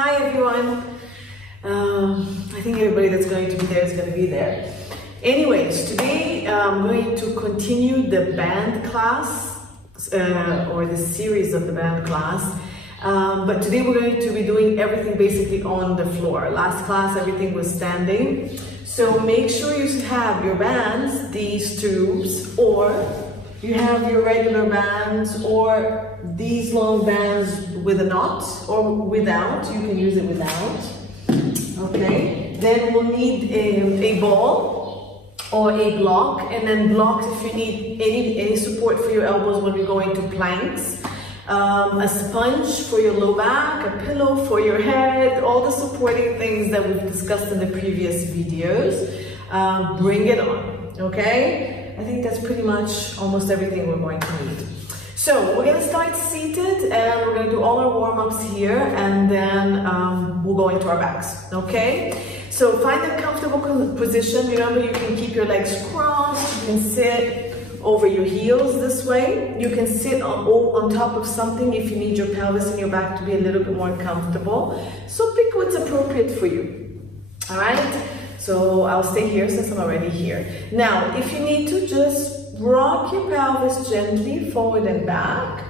Hi everyone. I think everybody that's going to be there is going to be there. Anyways, today I'm going to continue the band class or the series of the band class. But today we're going to be doing everything basically on the floor. Last class everything was standing. So make sure you have your bands, these tubes, or you have your regular bands or these long bands with a knot or without. You can use it without. Okay, then we'll need a ball or a block, and then blocks if you need any support for your elbows when you're going to planks. A sponge for your low back, a pillow for your head, all the supporting things that we've discussed in the previous videos. Bring it on, okay? I think that's pretty much almost everything we're going to need. So we're gonna start seated and we're gonna do all our warm-ups here, and then we'll go into our backs, okay? So find a comfortable position. Remember, you can keep your legs crossed, you can sit over your heels this way. You can sit on top of something if you need your pelvis and your back to be a little bit more comfortable. So pick what's appropriate for you, all right? So I'll stay here since I'm already here. Now, if you need to, just rock your pelvis gently forward and back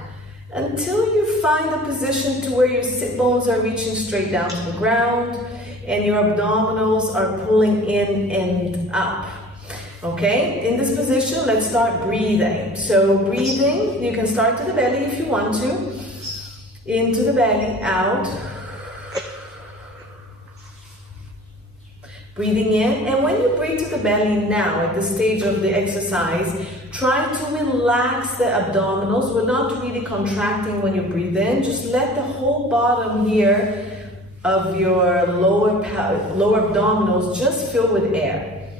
until you find a position to where your sit bones are reaching straight down to the ground and your abdominals are pulling in and up. Okay, in this position, let's start breathing. So breathing, you can start to the belly if you want to. Into the belly, out. Breathing in, and when you breathe to the belly now, at this stage of the exercise, try to relax the abdominals. We're not really contracting when you breathe in. Just let the whole bottom here of your lower abdominals just fill with air.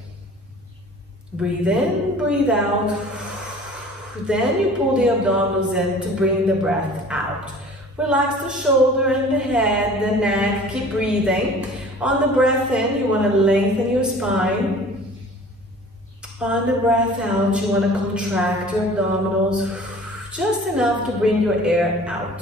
Breathe in, breathe out. Then you pull the abdominals in to bring the breath out. Relax the shoulder and the head, the neck. Keep breathing. On the breath in, you want to lengthen your spine. On the breath out, you want to contract your abdominals just enough to bring your air out.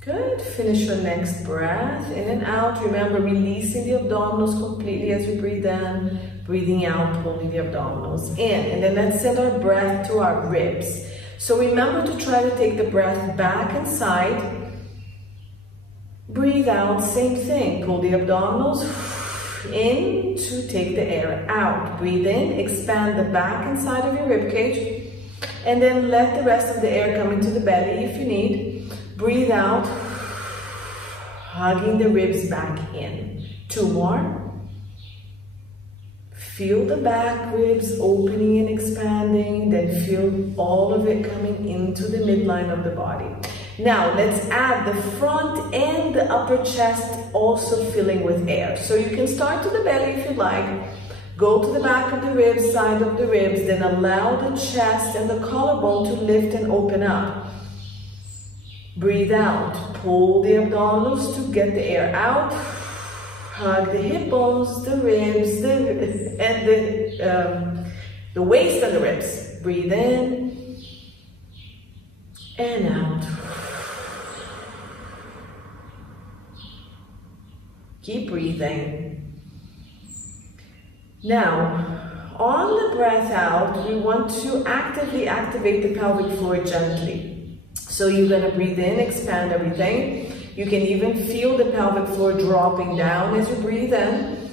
Good. Finish your next breath in and out. Remember, releasing the abdominals completely as you breathe in, breathing out, pulling the abdominals in. And then let's send our breath to our ribs. So remember to try to take the breath back inside. Breathe out, same thing. Pull the abdominals in to take the air out. Breathe in, expand the back inside of your rib cage, and then let the rest of the air come into the belly if you need. Breathe out, hugging the ribs back in. 2 more. Feel the back ribs opening and expanding, then feel all of it coming into the midline of the body. Now, let's add the front and the upper chest also filling with air. So you can start to the belly if you like, go to the back of the ribs, side of the ribs, then allow the chest and the collarbone to lift and open up. Breathe out, pull the abdominals to get the air out. Hug the hip bones, the ribs, and the waist and the ribs. Breathe in and out. Keep breathing. Now, on the breath out, we want to actively activate the pelvic floor gently. So you're going to breathe in, expand everything. You can even feel the pelvic floor dropping down as you breathe in.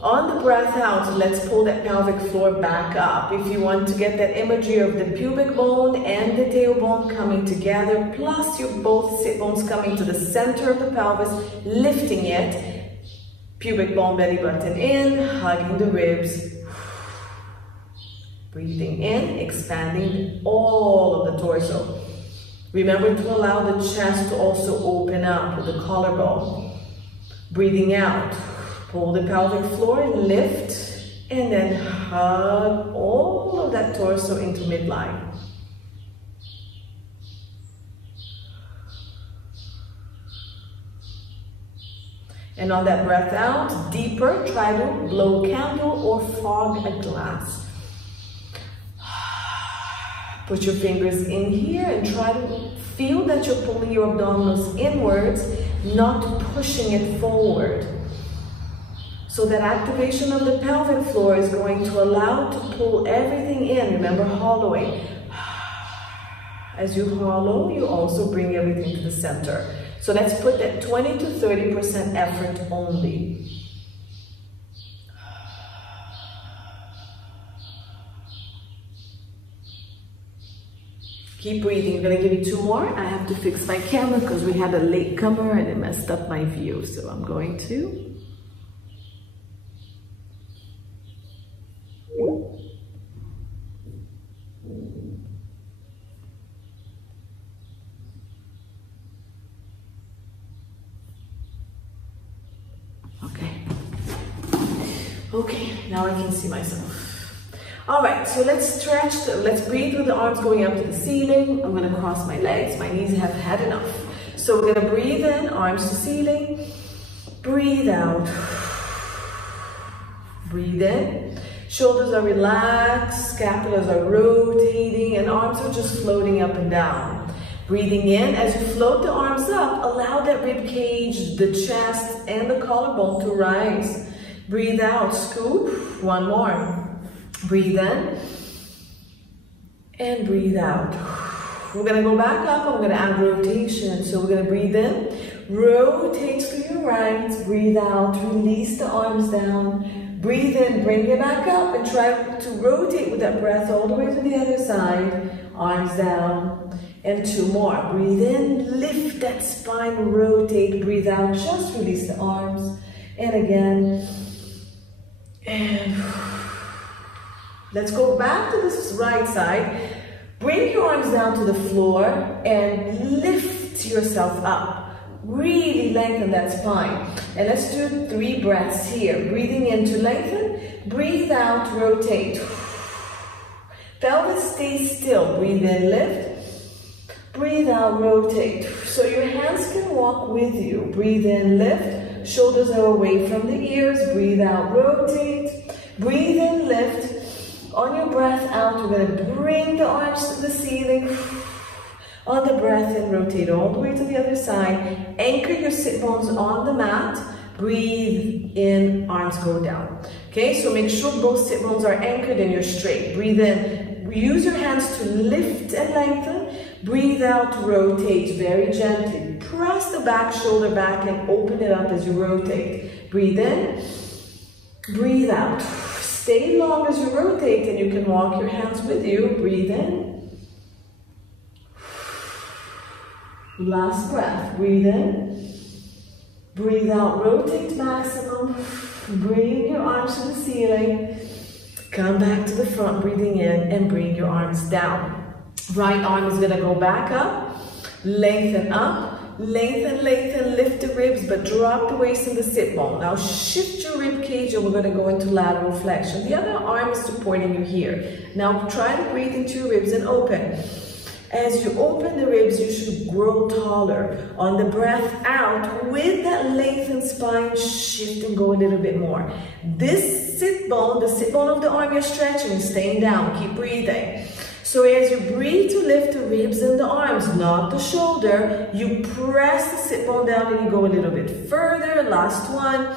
On the breath out, let's pull that pelvic floor back up. If you want to get that imagery of the pubic bone and the tailbone coming together, plus your both sit bones coming to the center of the pelvis, lifting it. Pubic bone, belly button in, hugging the ribs. Breathing in, expanding all of the torso. Remember to allow the chest to also open up with the collarbone. Breathing out, pull the pelvic floor and lift, and then hug all of that torso into midline. And on that breath out, deeper, try to blow a candle or fog a glass. Put your fingers in here and try to feel that you're pulling your abdominals inwards, not pushing it forward. So that activation of the pelvic floor is going to allow to pull everything in. Remember, hollowing. As you hollow, you also bring everything to the center. So let's put that 20 to 30% effort only. Keep breathing. I'm gonna give you 2 more. I have to fix my camera because we had a latecomer and it messed up my view. So I'm going to. Okay, now I can see myself. All right, so let's stretch, let's breathe with the arms going up to the ceiling. I'm gonna cross my legs, my knees have had enough. So we're gonna breathe in, arms to ceiling. Breathe out. Breathe in. Shoulders are relaxed, scapulas are rotating, and arms are just floating up and down. Breathing in, as you float the arms up, allow that rib cage, the chest, and the collarbone to rise. Breathe out, scoop, 1 more. Breathe in, and breathe out. We're gonna go back up, and we're gonna add rotation. So we're gonna breathe in, rotate to your right, breathe out, release the arms down. Breathe in, bring it back up, and try to rotate with that breath all the way to the other side. Arms down, and 2 more. Breathe in, lift that spine, rotate, breathe out, just release the arms. And again. And let's go back to this right side. Bring your arms down to the floor and lift yourself up. Really lengthen that spine. And let's do 3 breaths here. Breathing in to lengthen. Breathe out, rotate. Pelvis stays still. Breathe in, lift. Breathe out, rotate. So your hands can walk with you. Breathe in, lift. Shoulders are away from the ears. Breathe out, rotate. Breathe in, lift. On your breath out, we're going to bring the arms to the ceiling. On the breath in, rotate all the way to the other side. Anchor your sit bones on the mat. Breathe in, arms go down. Okay, so make sure both sit bones are anchored and you're straight. Breathe in. Use your hands to lift and lengthen. Breathe out, rotate very gently. Press the back shoulder back and open it up as you rotate. Breathe in, breathe out. Stay long as you rotate and you can walk your hands with you. Breathe in. Last breath. Breathe in. Breathe out, rotate maximum. Bring your arms to the ceiling. Come back to the front, breathing in, and bring your arms down. Right arm is gonna go back up, lengthen up, lengthen, lengthen, lift the ribs, but drop the waist in the sit bone. Now shift your rib cage and we're gonna go into lateral flexion. The other arm is supporting you here. Now try to breathe into your ribs and open. As you open the ribs, you should grow taller. On the breath out, with that lengthened spine, shift and go a little bit more. This sit bone, the sit bone of the arm, you're stretching and staying down. Keep breathing. So as you breathe to lift the ribs and the arms, not the shoulder, you press the sit bone down and you go a little bit further. Last one.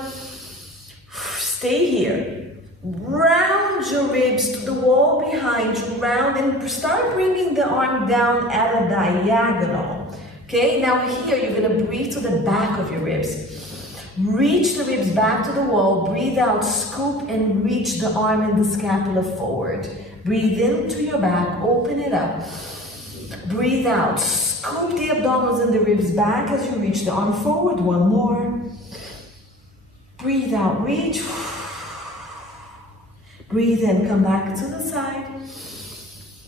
Stay here. Round your ribs to the wall behind you, round, and start bringing the arm down at a diagonal. Okay, now here you're gonna breathe to the back of your ribs. Reach the ribs back to the wall, breathe out, scoop, and reach the arm and the scapula forward. Breathe into your back, open it up. Breathe out, scoop the abdominals and the ribs back as you reach the arm forward. 1 more. Breathe out, reach. Breathe in, come back to the side,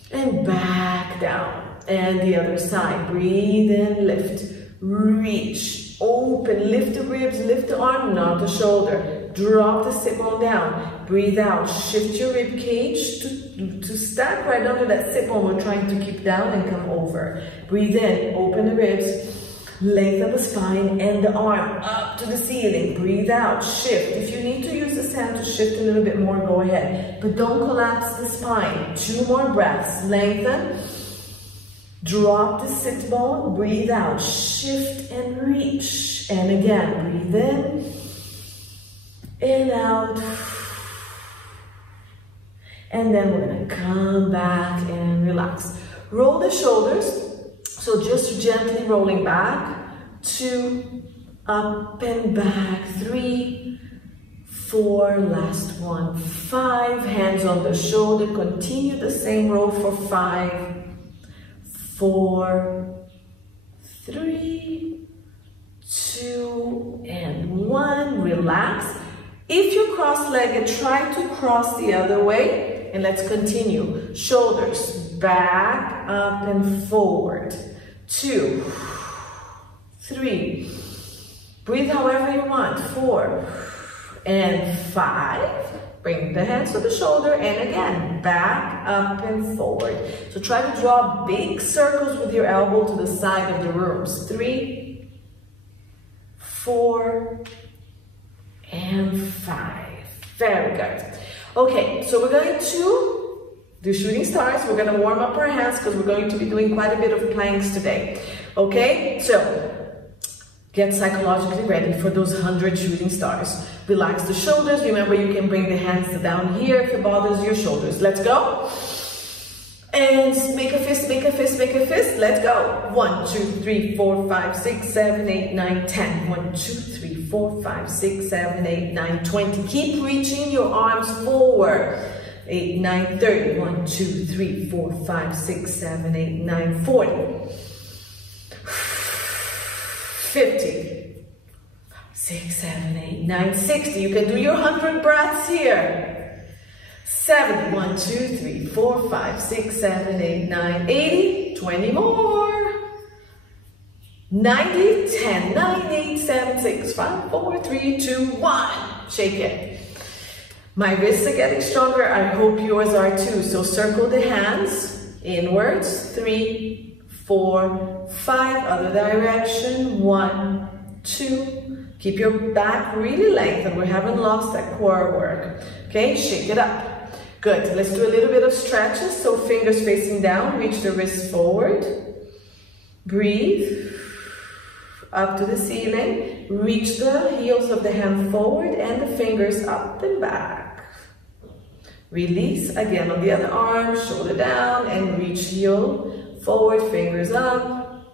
and back down. And the other side, breathe in, lift, reach, open, lift the ribs, lift the arm, not the shoulder. Drop the sit bone down, breathe out, shift your rib cage to stack right under that sit bone we're trying to keep down and come over. Breathe in, open the ribs, Lengthen the spine and the arm up to the ceiling. Breathe out, shift. If you need to use this hand to shift a little bit more, go ahead. But don't collapse the spine. 2 more breaths. Lengthen. Drop the sit bone. Breathe out, shift and reach. And again, breathe in and out. And then we're gonna come back and relax. Roll the shoulders. So just gently rolling back, 2, up and back, 3, 4, last one, 5, hands on the shoulder, continue the same roll for 5, 4, 3, 2, and 1, relax. If you're cross-legged, try to cross the other way, and let's continue. Shoulders, back, up and forward. 2, 3, breathe however you want, 4, and 5, bring the hands to the shoulder, and again, back, up, and forward. So try to draw big circles with your elbow to the side of the rooms, 3, 4, and 5, very good. Okay, so we're going to do shooting stars. We're going to warm up our hands because we're going to be doing quite a bit of planks today. Okay, so get psychologically ready for those 100 shooting stars. Relax the shoulders. Remember, you can bring the hands down here if it bothers your shoulders. Let's go. And make a fist, make a fist, make a fist. Let's go. 1, 2, 3, 4, 5, 6, 7, 8, 9, 10. 1, 2, 3, 4, 5, 6, 7, 8, 9, 20. Keep reaching your arms forward. 8, 9, 30. 1, 2, 3, 4, 5, 6, 7, 8, 9, 40. 50. 6, 7, 8, 9, 60. You can do your 100 breaths here. 70. 1, 2, 3, 4, 5, 6, 7, 8, 9, 80. 20 more. 90. 10, 9, 8, 7, 6, 5, 4, 3, 2, 1. Shake it. My wrists are getting stronger. I hope yours are too. So circle the hands inwards. 3, 4, 5. Other direction. 1, 2. Keep your back really lengthened. We haven't lost that core work. Okay, shake it up. Good. Let's do a little bit of stretches. So fingers facing down. Reach the wrists forward. Breathe. Up to the ceiling. Reach the heels of the hand forward and the fingers up and back. Release again on the other arm, shoulder down, and reach heel forward, fingers up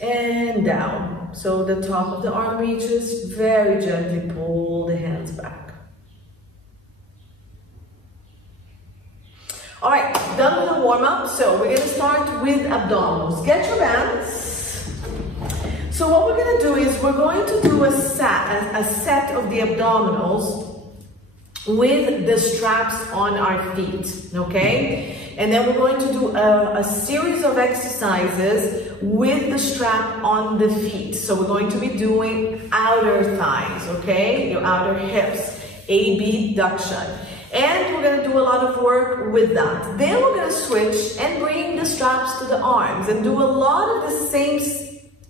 and down. So the top of the arm reaches, very gently pull the hands back. All right, done with the warm-up. So we're gonna start with abdominals. Get your bands. So what we're gonna do is we're going to do a set of the abdominals with the straps on our feet, okay? And then we're going to do a series of exercises with the strap on the feet. So we're going to be doing outer thighs, okay? Your outer hips, abduction. And we're gonna do a lot of work with that. Then we're gonna switch and bring the straps to the arms and do a lot of the same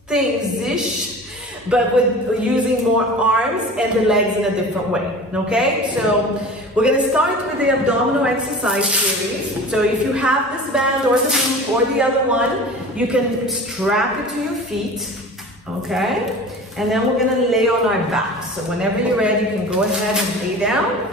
things-ish, but with using more arms and the legs in a different way, okay? So we're gonna start with the abdominal exercise series. So if you have this band or the loop or the other one, you can strap it to your feet, okay? And then we're gonna lay on our backs. So whenever you're ready, you can go ahead and lay down.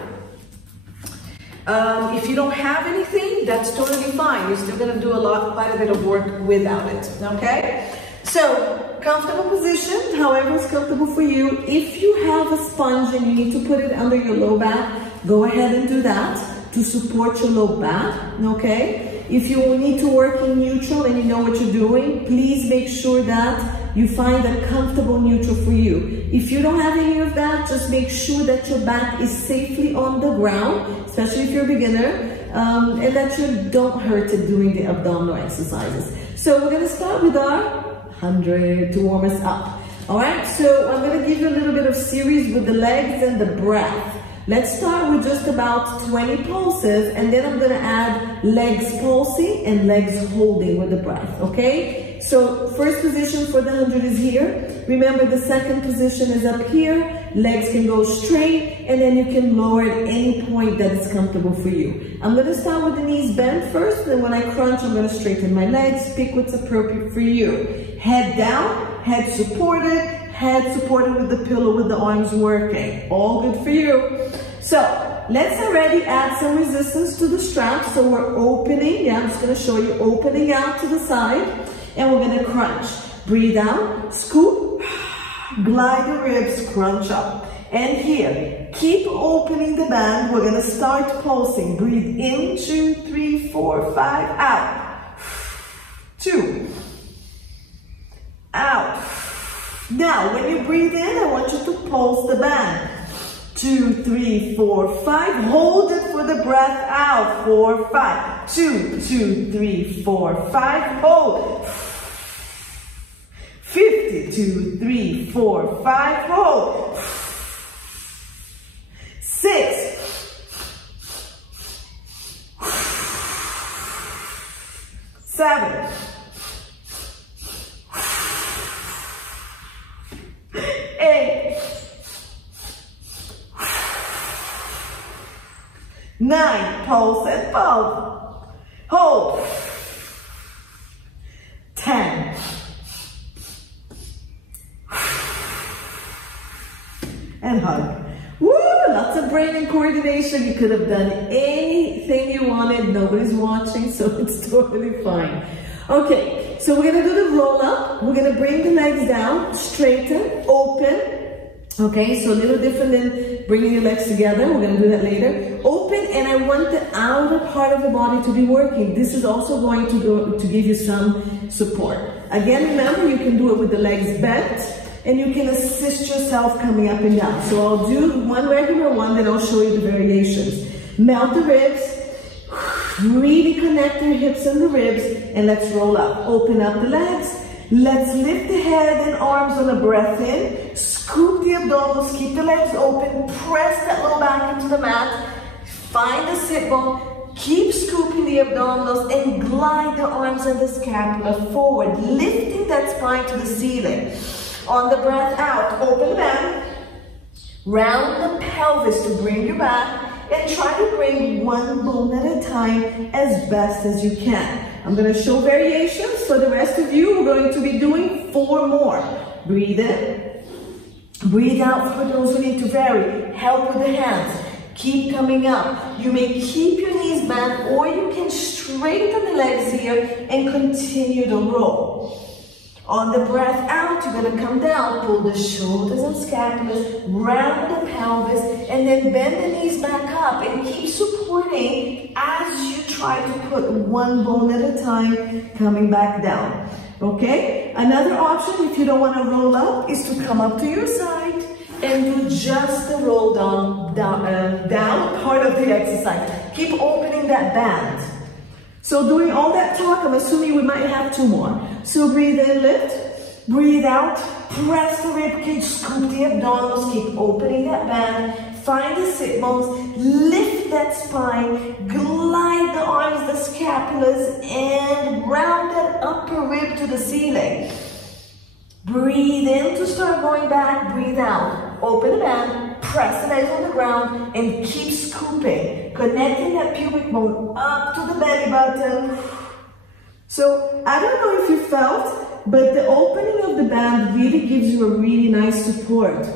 If you don't have anything, that's totally fine. You're still gonna do quite a bit of work without it, okay? So, comfortable position, however is comfortable for you. If you have a sponge and you need to put it under your low back, go ahead and do that to support your low back, okay? If you need to work in neutral and you know what you're doing, please make sure that you find a comfortable neutral for you. If you don't have any of that, just make sure that your back is safely on the ground, especially if you're a beginner, and that you don't hurt it doing the abdominal exercises. So we're gonna start with our 100 to warm us up. All right, so I'm gonna give you a little bit of series with the legs and the breath. Let's start with just about 20 pulses, and then I'm gonna add legs pulsing and legs holding with the breath, okay? so first position for the 100 is here. Remember, the second position is up here. Legs can go straight, and then you can lower at any point that is comfortable for you. I'm gonna start with the knees bent first, and then when I crunch, I'm gonna straighten my legs. Pick what's appropriate for you. Head down, head supported with the pillow, with the arms working. All good for you. So let's already add some resistance to the straps. So we're opening, I'm just gonna show you opening out to the side, and we're gonna crunch. Breathe out, scoop, glide the ribs, crunch up. And here, keep opening the band. We're gonna start pulsing. Breathe in, 2, 3, 4, 5, out. 2, out. Now, when you breathe in, I want you to pulse the band. 2, 3, 4, 5. Hold it for the breath out. 4, 5. 2, 2, 3, 4, 5. Hold. 50. 2, 3, 4, 5. Hold. 6. 7. 8. 9. Pulse and pulse. Hold. 10. And hug. Woo! Lots of brain and coordination. You could have done anything you wanted. Nobody's watching, so it's totally fine. Okay, so we're gonna do the roll up. We're gonna bring the legs down, straighten, open. Okay, so a little different than bringing your legs together. We're gonna do that later. Open, and I want the outer part of the body to be working. This is also going to give you some support. Again, remember, you can do it with the legs bent, and you can assist yourself coming up and down. So I'll do one regular one, then I'll show you the variations. Melt the ribs, really connect your hips and the ribs, and let's roll up. Open up the legs. Let's lift the head and arms on a breath in. Scoop the abdominals, keep the legs open, press that low back into the mat. Find the sit bone, keep scooping the abdominals, and glide the arms and the scapula forward, lifting that spine to the ceiling. On the breath out, open the band, round the pelvis to bring you back, and try to bring one bone at a time as best as you can. I'm going to show variations. For the rest of you, we're going to be doing 4 more. Breathe in, breathe out for those who need to vary. Help with the hands. Keep coming up. You may keep your knees bent, or you can straighten the legs here and continue to roll. On the breath out, you're going to come down, pull the shoulders and scapulas, round the pelvis, and then bend the knees back up and keep supporting as you try to put one bone at a time, coming back down. Okay? Another option, if you don't want to roll up, is to come up to your side and do just the roll down part of the exercise. Keep opening that band. So doing all that talk, I'm assuming we might have 2 more. So breathe in, lift, breathe out, press the ribcage, scoop the abdominals, keep opening that band, find the sit bones, lift that spine, glide the arms, the scapulas, and round that upper rib to the ceiling. Breathe in to start going back, breathe out, open the band, press the legs on the ground, and keep scooping, connecting that pubic bone up to the belly button. So I don't know if you felt, but the opening of the band really gives you a really nice support.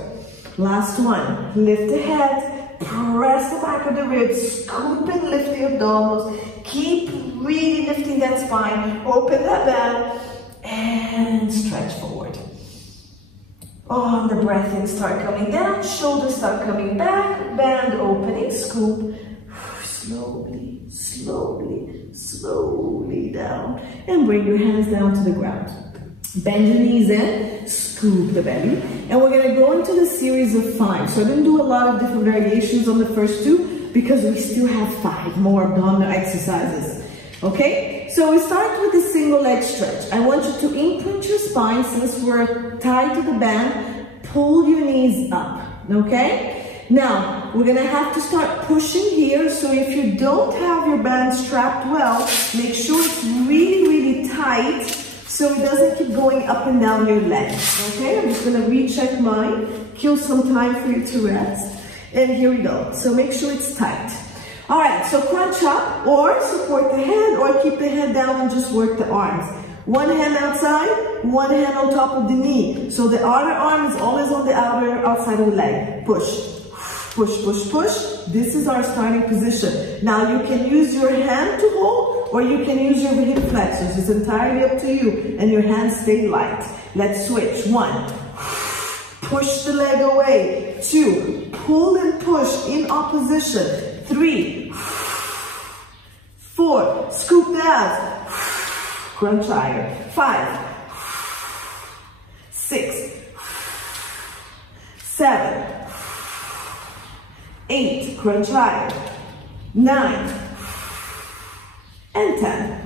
Last one, lift the head, press the back of the ribs, scoop and lift the abdominals, keep really lifting that spine, open that band, and stretch forward. On the breath in, start coming down, shoulders start coming back, band opening, scoop, slowly, slowly, slowly down, and bring your hands down to the ground. Bend your knees in, scoop the belly, and we're going to go into the series of 5. So I didn't do a lot of different variations on the first 2 because we still have 5 more abdominal exercises. Okay, so we start with the single leg stretch. I want you to imprint your spine. Since we're tied to the band, pull your knees up, okay? Now, we're gonna have to start pushing here, so if you don't have your band strapped well, make sure it's really, really tight so it doesn't keep going up and down your legs. Okay, I'm just gonna recheck mine, kill some time for you to rest. And here we go. So make sure it's tight. All right, so crunch up or support the head or keep the head down and just work the arms. One hand outside, one hand on top of the knee. So the outer arm is always on the outside of the leg. Push. Push, push, push. This is our starting position. Now you can use your hand to hold or you can use your hip flexors. It's entirely up to you and your hands stay light. Let's switch. 1. Push the leg away. 2. Pull and push in opposition. 3. 4. Scoop down. Crunch higher. 5. 6. 7. 8, crunch higher, 9, and 10,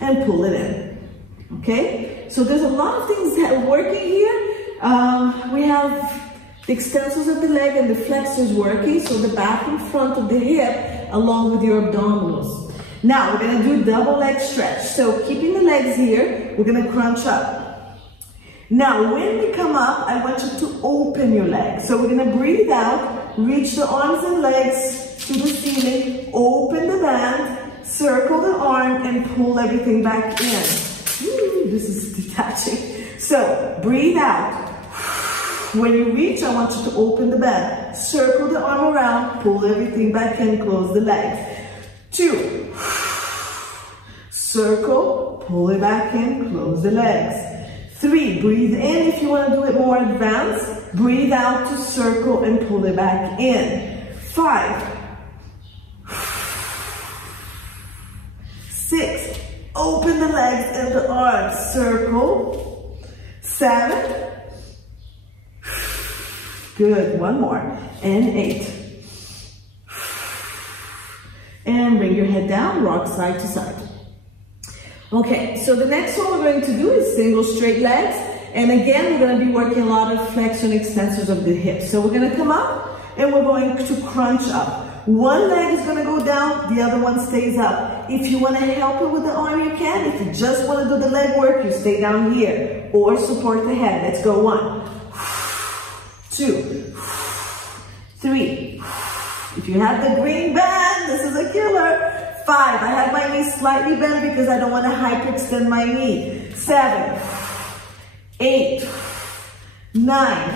and pull it in, okay? So there's a lot of things that are working here. We have the extensors of the leg and the flexors working, so the back and front of the hip along with your abdominals. Now we're gonna do double leg stretch. So keeping the legs here, we're gonna crunch up. Now, when we come up, I want you to open your legs. So we're gonna breathe out, reach the arms and legs to the ceiling, open the band, circle the arm, and pull everything back in. Ooh, this is detaching. So, breathe out. When you reach, I want you to open the band, circle the arm around, pull everything back in, close the legs. 2. Circle, pull it back in, close the legs. 3, breathe in if you want to do it more advanced. Breathe out to circle and pull it back in. 5. 6, open the legs and the arms. Circle. 7. Good, one more. And 8. And bring your head down, rock side to side. Okay, so the next one we're going to do is single straight legs. And again, we're going to be working a lot of flexion extensors of the hips. So we're going to come up and we're going to crunch up. One leg is going to go down, the other one stays up. If you want to help it with the arm, you can. If you just want to do the leg work, you stay down here or support the head. Let's go. 1, 2, 3. If you have the green band, this is a killer. 5, I have my knee slightly bent because I don't want to hyperextend my knee. 7, 8, 9,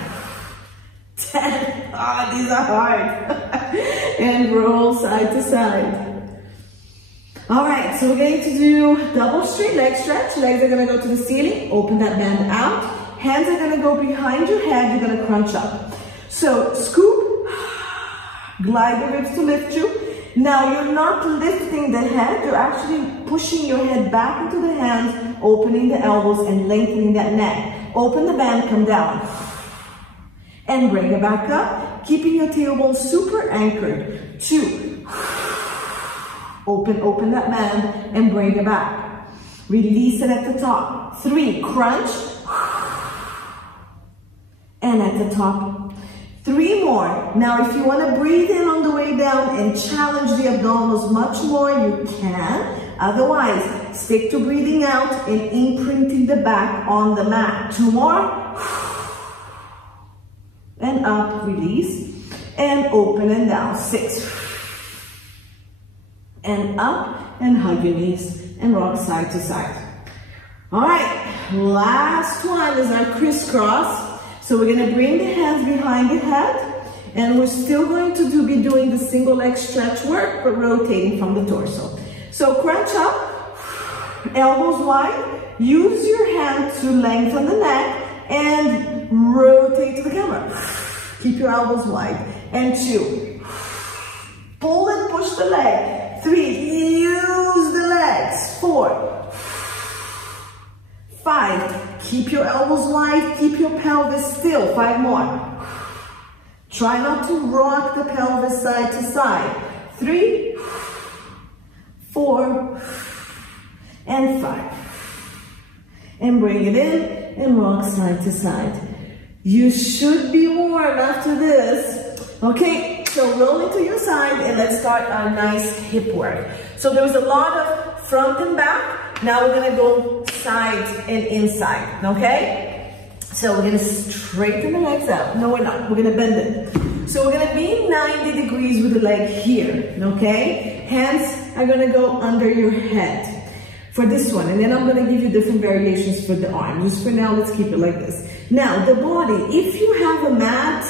10. Ah, these are hard. And roll side to side. All right, so we're going to do double straight leg stretch. Legs are going to go to the ceiling. Open that band out. Hands are going to go behind your head. You're going to crunch up. So scoop, glide the ribs to lift you. Now you're not lifting the head, you're actually pushing your head back into the hands, opening the elbows and lengthening that neck. Open the band, come down. And bring it back up, keeping your tailbone super anchored. 2. Open that band and bring it back. Release it at the top. 3, crunch. And at the top. 3 more. Now, if you want to breathe in on the way down and challenge the abdominals much more, you can. Otherwise, stick to breathing out and imprinting the back on the mat. 2 more. And up, release. And open and down. 6. And up and hug your knees and rock side to side. All right, last one is our crisscross. So we're going to bring the hands behind the head, and we're still going to be doing the single leg stretch work, but rotating from the torso. So crunch up, elbows wide, use your hand to lengthen the neck, and rotate to the camera. Keep your elbows wide. And 2, pull and push the leg. 3, use the legs. 4, 5, keep your elbows wide, keep your pelvis still. 5 more. Try not to rock the pelvis side to side. 3, 4, and 5. And bring it in and rock side to side. You should be warm after this. Okay, so roll into your side and let's start our nice hip work. So there was a lot of front and back. Now we're gonna go sides and inside, okay? So we're gonna straighten the legs out. No, we're not, we're gonna bend it. So we're gonna be 90 degrees with the leg here, okay? Hands are gonna go under your head for this one, and then I'm gonna give you different variations for the arm. Just for now, let's keep it like this. Now, the body, if you have a mat,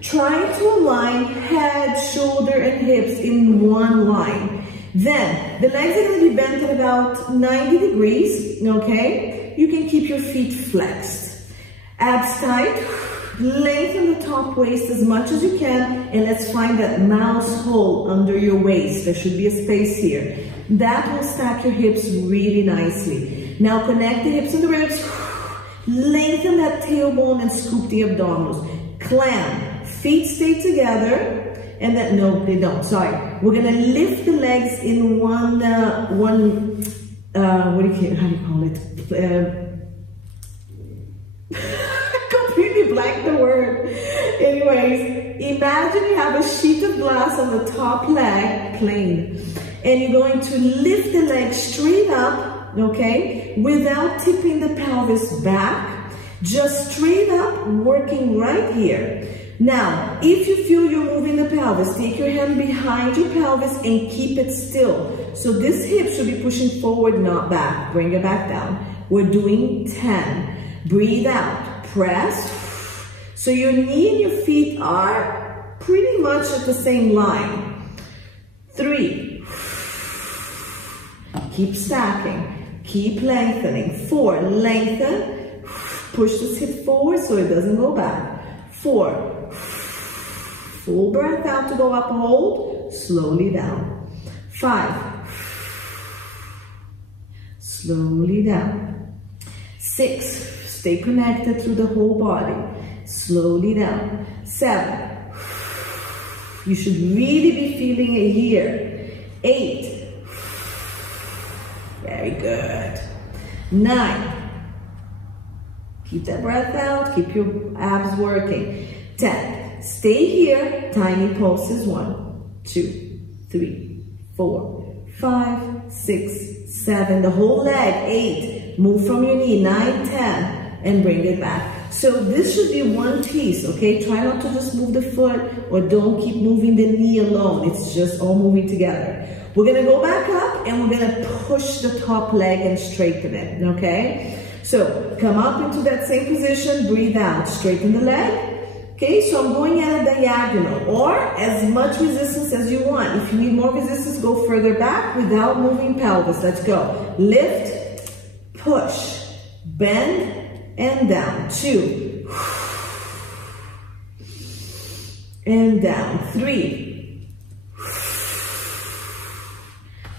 try to align head, shoulder, and hips in one line. Then, the legs are gonna be bent at about 90 degrees, okay? You can keep your feet flexed. Abs tight, lengthen the top waist as much as you can, and let's find that mouse hole under your waist. There should be a space here. That will stack your hips really nicely. Now connect the hips and the ribs, lengthen that tailbone and scoop the abdominals. Clam, feet stay together. And then, no, they don't, sorry. We're gonna lift the legs in one, how do you call it? Completely blank the word. Anyways, imagine you have a sheet of glass on the top leg, plane. And you're going to lift the leg straight up, okay? Without tipping the pelvis back, just straight up, working right here. Now, if you feel you're moving the pelvis, take your hand behind your pelvis and keep it still. So this hip should be pushing forward, not back. Bring it back down. We're doing 10. Breathe out, press. So your knee and your feet are pretty much at the same line. 3. Keep stacking. Keep lengthening. 4. Lengthen. Push this hip forward so it doesn't go back. 4. Full breath out to go up, hold, slowly down. 5. Slowly down. 6. Stay connected through the whole body. Slowly down. 7. You should really be feeling it here. 8. Very good. 9. Keep that breath out, keep your abs working. 10. Stay here, tiny pulses. 1, 2, 3, 4, 5, 6, 7. The whole leg. 8. Move from your knee. 9, 10, and bring it back. So this should be one piece, okay? Try not to just move the foot, or don't keep moving the knee alone. It's just all moving together. We're gonna go back up and we're gonna push the top leg and straighten it, okay? So come up into that same position, breathe out, straighten the leg. Okay, so I'm going at a diagonal, or as much resistance as you want. If you need more resistance, go further back without moving pelvis. Let's go. Lift, push, bend, and down. 2. And down. 3.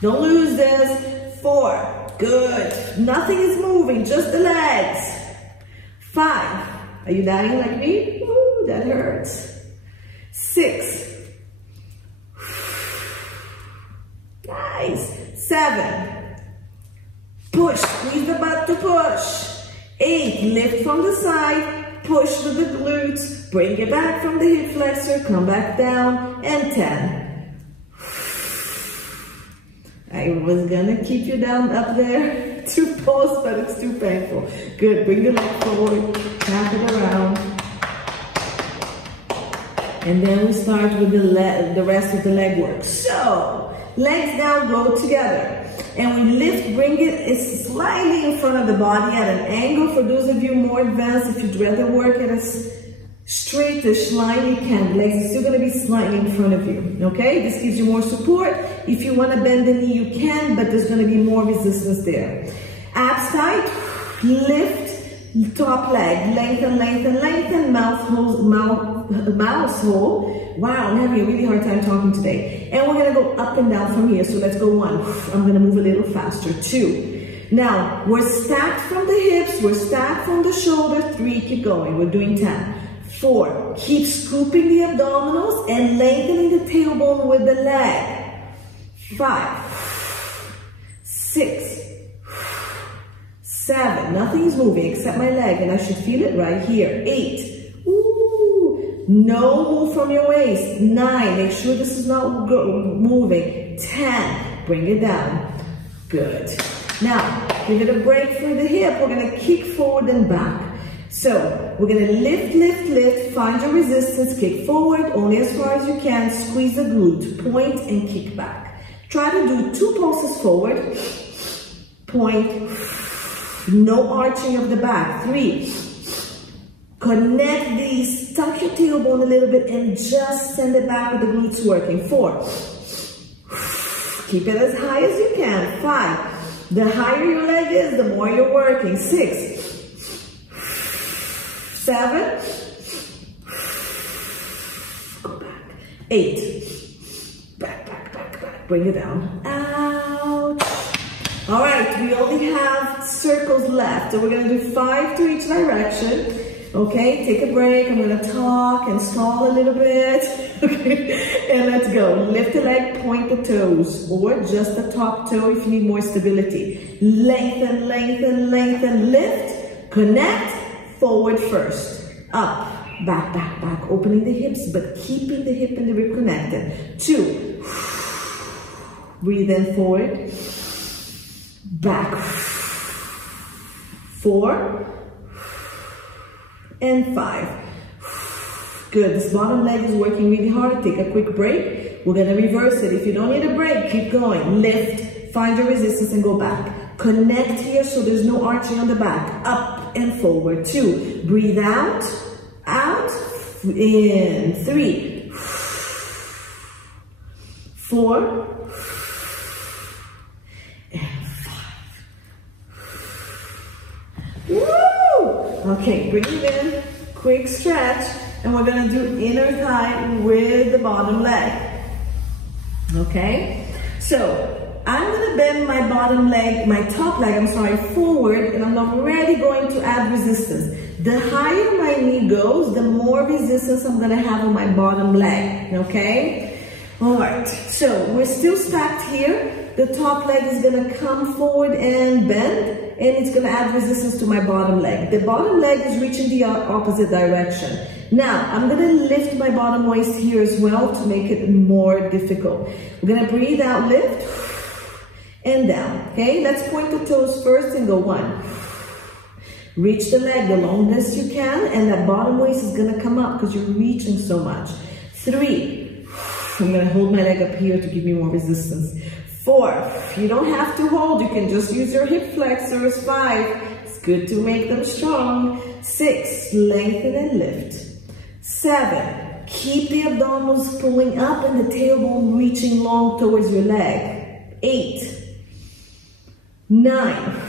Don't lose this. 4. Good. Nothing is moving, just the legs. 5. Are you dying like me? Ooh, that hurts. 6. Nice. 7. Push, squeeze the butt to push. 8. Lift from the side, push to the glutes, bring it back from the hip flexor, come back down, and 10. I was gonna keep you down up there to pause, but it's too painful. Good, bring the leg forward, tap it around. And then we start with the rest of the leg work. So, legs now go together. And we lift, bring it slightly in front of the body at an angle. For those of you more advanced, if you'd rather work at a straightish line, you can. Legs are still gonna be slightly in front of you, okay? This gives you more support. If you wanna bend the knee, you can, but there's gonna be more resistance there. Abs tight, lift, top leg, lengthen, lengthen, lengthen, mouse hole. Wow, I'm having a really hard time talking today. And we're gonna go up and down from here, so let's go 1. I'm gonna move a little faster. 2. Now, we're stacked from the hips, we're stacked from the shoulder. 3, keep going, we're doing 10. 4, keep scooping the abdominals and lengthening the tailbone with the leg. 5, 6, 7, nothing is moving except my leg, and I should feel it right here. 8, ooh, no move from your waist. 9, make sure this is not moving. 10, bring it down. Good. Now, Give it a break for the hip. We're gonna kick forward and back. So we're gonna lift, lift, lift, find your resistance, kick forward, only as far as you can, squeeze the glute, point and kick back. Try to do 2 pulses forward, point, no arching of the back. 3, connect these, tuck your tailbone a little bit and just send it back with the glutes working. 4, keep it as high as you can. 5, the higher your leg is, the more you're working. 6, 7, go back. 8, back, back, back, back. Bring it down. Out. All right, we only have circles left, so we're gonna do 5 to each direction. Okay, take a break. I'm gonna talk and stall a little bit. Okay, and let's go. Lift the leg, point the toes, or just the top toe if you need more stability. Lengthen, lengthen, lengthen, lift, connect. Forward first, up, back, back, back, opening the hips, but keeping the hip and the rib connected. 2, breathe in forward, back, 4, and 5. Good, this bottom leg is working really hard. Take a quick break. We're gonna reverse it. If you don't need a break, keep going. Lift, find your resistance and go back. Connect here so there's no arching on the back. Up and forward. 2, breathe out, out, in. 3, 4, and 5. Woo! Okay, bring it in, quick stretch, and we're gonna do inner thigh with the bottom leg. Okay, so I'm gonna bend my bottom leg, my top leg, I'm sorry, forward, and I'm already going to add resistance. The higher my knee goes, the more resistance I'm gonna have on my bottom leg, okay? All right, so we're still stacked here. The top leg is gonna come forward and bend, and it's gonna add resistance to my bottom leg. The bottom leg is reaching the opposite direction. Now, I'm gonna lift my bottom waist here as well to make it more difficult. We're gonna breathe out, lift, and down, okay? Let's point the toes first and go 1. Reach the leg the longest you can, and that bottom waist is gonna come up because you're reaching so much. 3, I'm gonna hold my leg up here to give me more resistance. 4, you don't have to hold, you can just use your hip flexors. 5, it's good to make them strong. 6, lengthen and lift. 7, keep the abdominals pulling up and the tailbone reaching long towards your leg. 8, 9,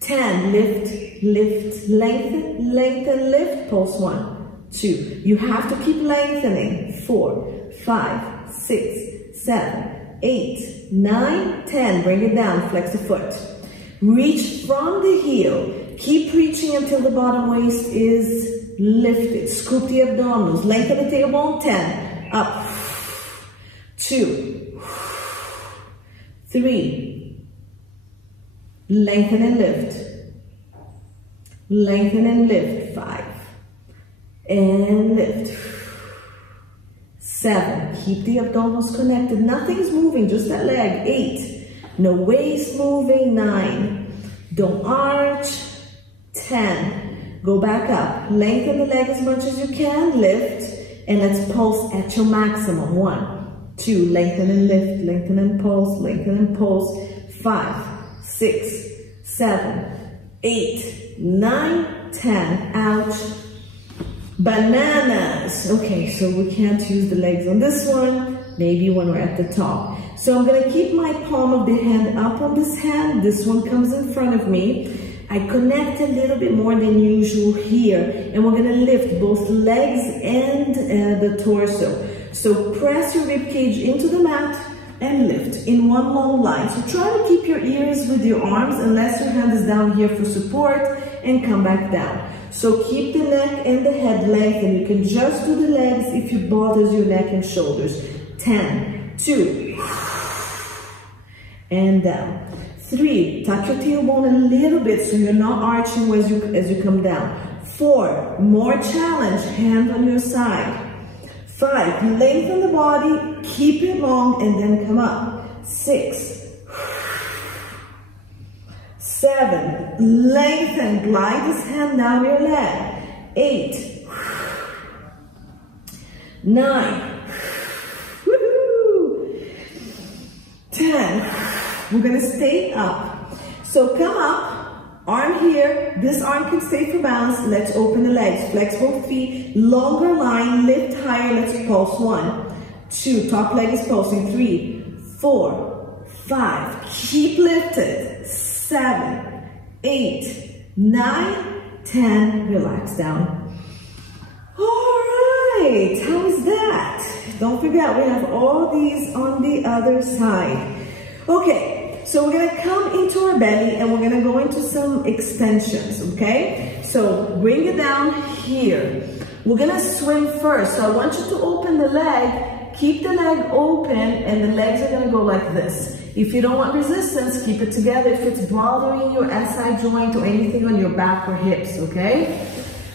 10, lift, lift, lengthen, lengthen, lift, pulse. 1, 2, you have to keep lengthening. 4, 5, 6, 7, 8, 9, 10, bring it down, flex the foot. Reach from the heel, keep reaching until the bottom waist is lifted. Scoop the abdominals, lengthen the tailbone. 10, up, 2, 3, lengthen and lift, lengthen and lift. 5, and lift. 7, keep the abdominals connected, nothing's moving, just that leg. 8, no waist moving. 9, don't arch. 10, go back up, lengthen the leg as much as you can, lift, and let's pulse at your maximum. 1, 2, lengthen and lift, lengthen and pulse, lengthen and pulse. 5, 6, 7, 8, 9, 10, ouch. Bananas. Okay, so we can't use the legs on this one, maybe when we're at the top. So I'm gonna keep my palm of the hand up on this hand, this one comes in front of me. I connect a little bit more than usual here, and we're gonna lift both the legs and the torso. So press your rib cage into the mat and lift in one long line. So try to keep your ears with your arms unless your hand is down here for support, and come back down. So keep the neck and the head lengthened. You can just do the legs if it bothers your neck and shoulders. 10, 2, and down. 3, tuck your tailbone a little bit so you're not arching as you come down. 4, more challenge, hand on your side. 5, lengthen the body, keep it long, and then come up. 6, 7, lengthen, glide this hand down your leg. 8, 9, woohoo, 10. We're gonna stay up. So come up, arm here, this arm can stay for balance. Let's open the legs, flex both feet, longer line, lift higher, let's pulse. 1, 2, top leg is pulsing. 3, 4, 5, keep lifted. 7, 8, 9, 10, relax down. All right, how is that? Don't forget, we have all these on the other side. Okay, so we're gonna come into our belly and we're gonna go into some extensions, okay? So bring it down here. We're gonna swim first, so I want you to open the leg, keep the leg open, and the legs are gonna go like this. If you don't want resistance, keep it together if it's bothering your SI joint or anything on your back or hips, okay?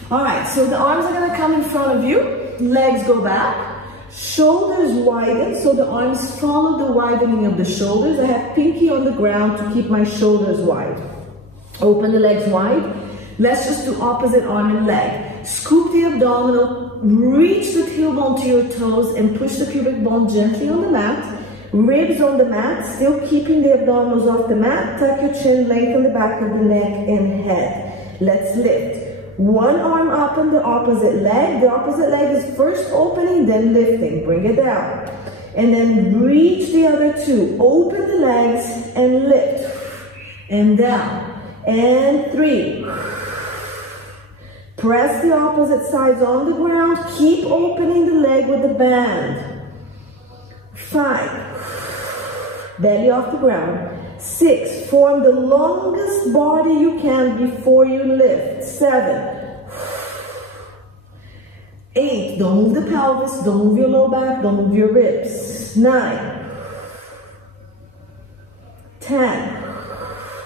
All right, so the arms are gonna come in front of you, legs go back, shoulders widen, so the arms follow the widening of the shoulders. I have pinky on the ground to keep my shoulders wide. Open the legs wide. Let's just do opposite arm and leg. Scoop the abdominal, reach the tailbone to your toes and push the pubic bone gently on the mat. Ribs on the mat, still keeping the abdominals off the mat. Tuck your chin, lengthen the back of the neck and head. Let's lift. One arm up on the opposite leg. The opposite leg is first opening, then lifting. Bring it down. And then reach the other two. Open the legs and lift. And down. And 3. Press the opposite sides on the ground. Keep opening the leg with the band. 5. Belly off the ground. 6. Form the longest body you can before you lift. 7. 8. Don't move the pelvis. Don't move your low back. Don't move your ribs. 9. 10.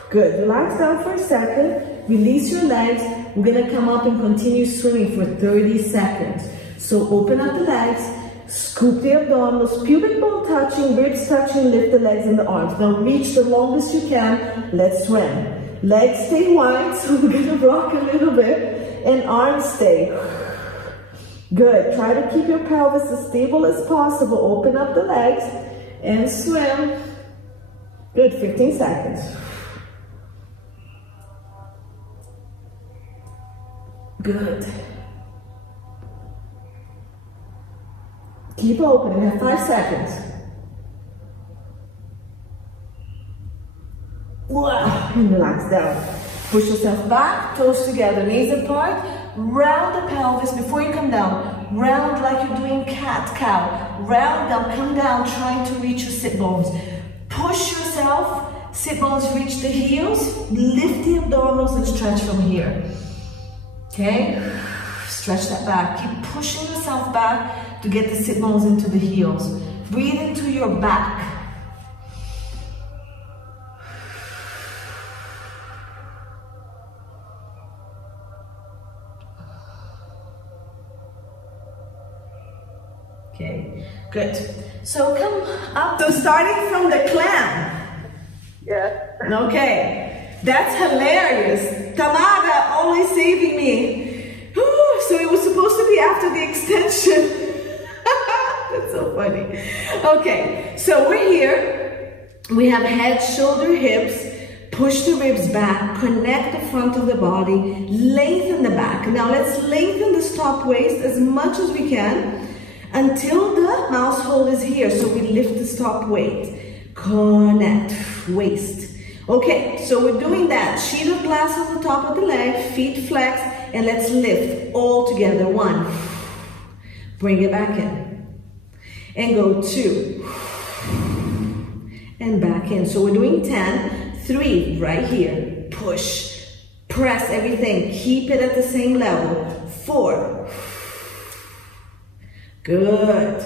Good. Relax down for a second. Release your legs. We're going to come up and continue swimming for 30 seconds. So open up the legs. Scoop the abdominals, pubic bone touching, ribs touching, lift the legs and the arms. Now reach the longest you can. Let's swim. Legs stay wide, so we're going to rock a little bit. And arms stay. Good. Try to keep your pelvis as stable as possible. Open up the legs and swim. Good. 15 seconds. Good. Keep open. You have 5 seconds. Wow. And relax down. Push yourself back, toes together, knees apart. Round the pelvis before you come down. Round like you're doing cat-cow. Round down, come down, trying to reach your sit bones. Push yourself. Sit bones reach the heels. Lift the abdominals and stretch from here. Okay? Stretch that back. Keep pushing yourself back to get the sit bones into the heels. Breathe into your back. Okay, good. So come up to starting from the clam. Yeah. Okay, that's hilarious. Tamara always saving me. Whew, so it was supposed to be after the extension. That's so funny. Okay, so we're here. We have head, shoulder, hips. Push the ribs back. Connect the front of the body. Lengthen the back. Now let's lengthen the stop waist as much as we can until the mouse hole is here. So we lift the stop weight. Connect waist. Okay, so we're doing that. Sheet of glass on the top of the leg, feet flex, and let's lift all together. 1. Bring it back in. And go 2. And back in. So we're doing 10. 3, right here. Push. Press everything. Keep it at the same level. 4. Good.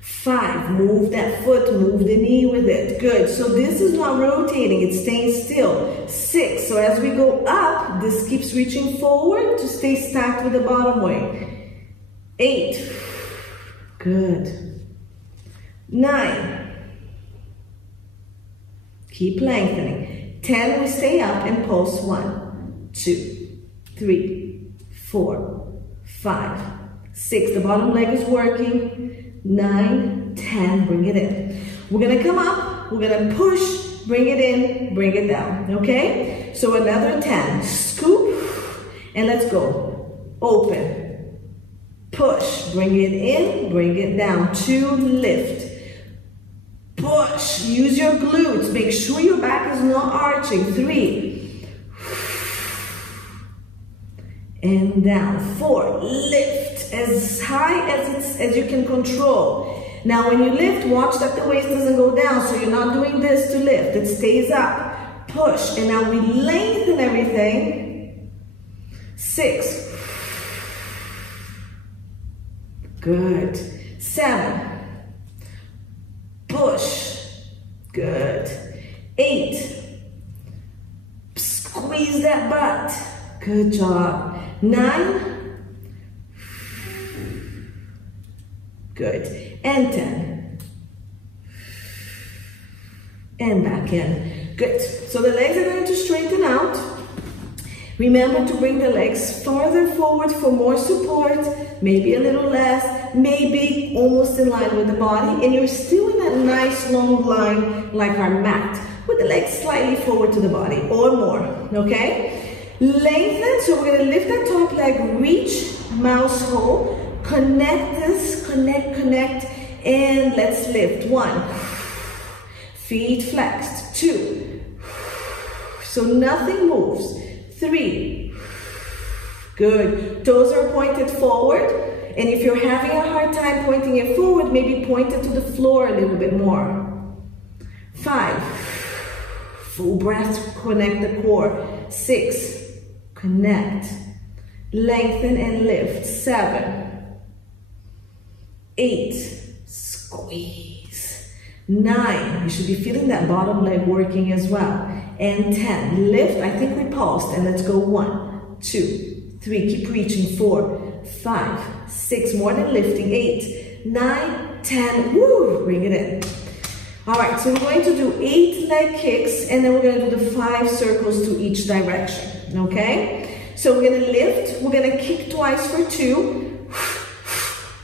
5, move that foot, move the knee with it. Good. So this is not rotating, it's staying still. 6, so as we go up, this keeps reaching forward to stay stacked with the bottom weight. 8, good. 9, keep lengthening. 10, we stay up and pulse. 1, 2, 3, 4, 5, 6. The bottom leg is working. 9, 10, bring it in. We're gonna come up, we're gonna push, bring it in, bring it down, okay? So another 10, scoop, and let's go. Open, push, bring it in, bring it down. 2, lift, push, use your glutes, make sure your back is not arching. 3, and down. 4, lift as high as you can control. Now when you lift, watch that the waist doesn't go down, so you're not doing this to lift, it stays up. Push, and now we lengthen everything. 6. Good. 7. Push. Good. 8. Squeeze that butt. Good job. 9. Good. And 10. And back in. Good. So the legs are going to straighten out. Remember to bring the legs farther forward for more support, maybe a little less, maybe almost in line with the body, and you're still in that nice long line like our mat, with the legs slightly forward to the body or more, okay? Lengthen, so we're gonna lift that top leg, reach, mouse hole, connect this, connect, and let's lift. 1, feet flexed. 2, so nothing moves. 3, good, toes are pointed forward, and if you're having a hard time pointing it forward, maybe point it to the floor a little bit more. 5, full breath, connect the core. 6, connect, lengthen and lift. 7, 8, squeeze. 9, you should be feeling that bottom leg working as well. And 10, lift, I think we paused, and let's go. 1, 2, 3, keep reaching. 4, 5, 6, more than lifting. 8, 9, 10, woo, bring it in. All right, so we're going to do 8 leg kicks, and then we're gonna do the 5 circles to each direction, okay? So we're gonna lift, we're gonna kick twice for 2,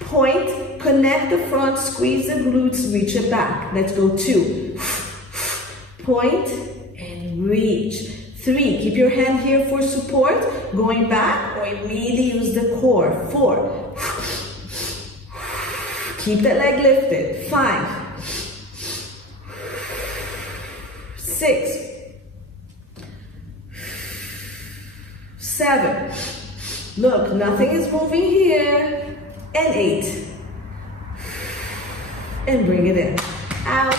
point, connect the front, squeeze the glutes, reach it back. Let's go. 2, point, and reach. 3, keep your hand here for support, going back, or really use the core. 4, keep that leg lifted. 5, 6, 7, look, nothing is moving here, and 8, and bring it in. Ouch.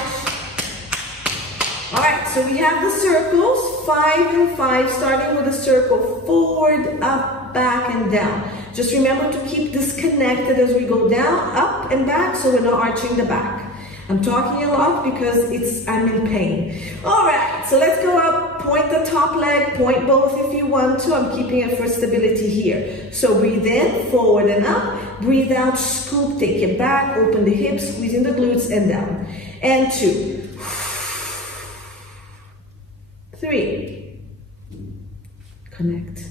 All right, so we have the circles, 5 and 5, starting with a circle, forward, up, back, and down. Just remember to keep this connected as we go down, up and back, so we're not arching the back. I'm talking a lot because I'm in pain. All right, so let's go up, point the top leg, point both if you want to. I'm keeping it for stability here. So breathe in, forward and up, breathe out, scoop, take it back, open the hips, squeezing the glutes and down. And 2. 3, connect.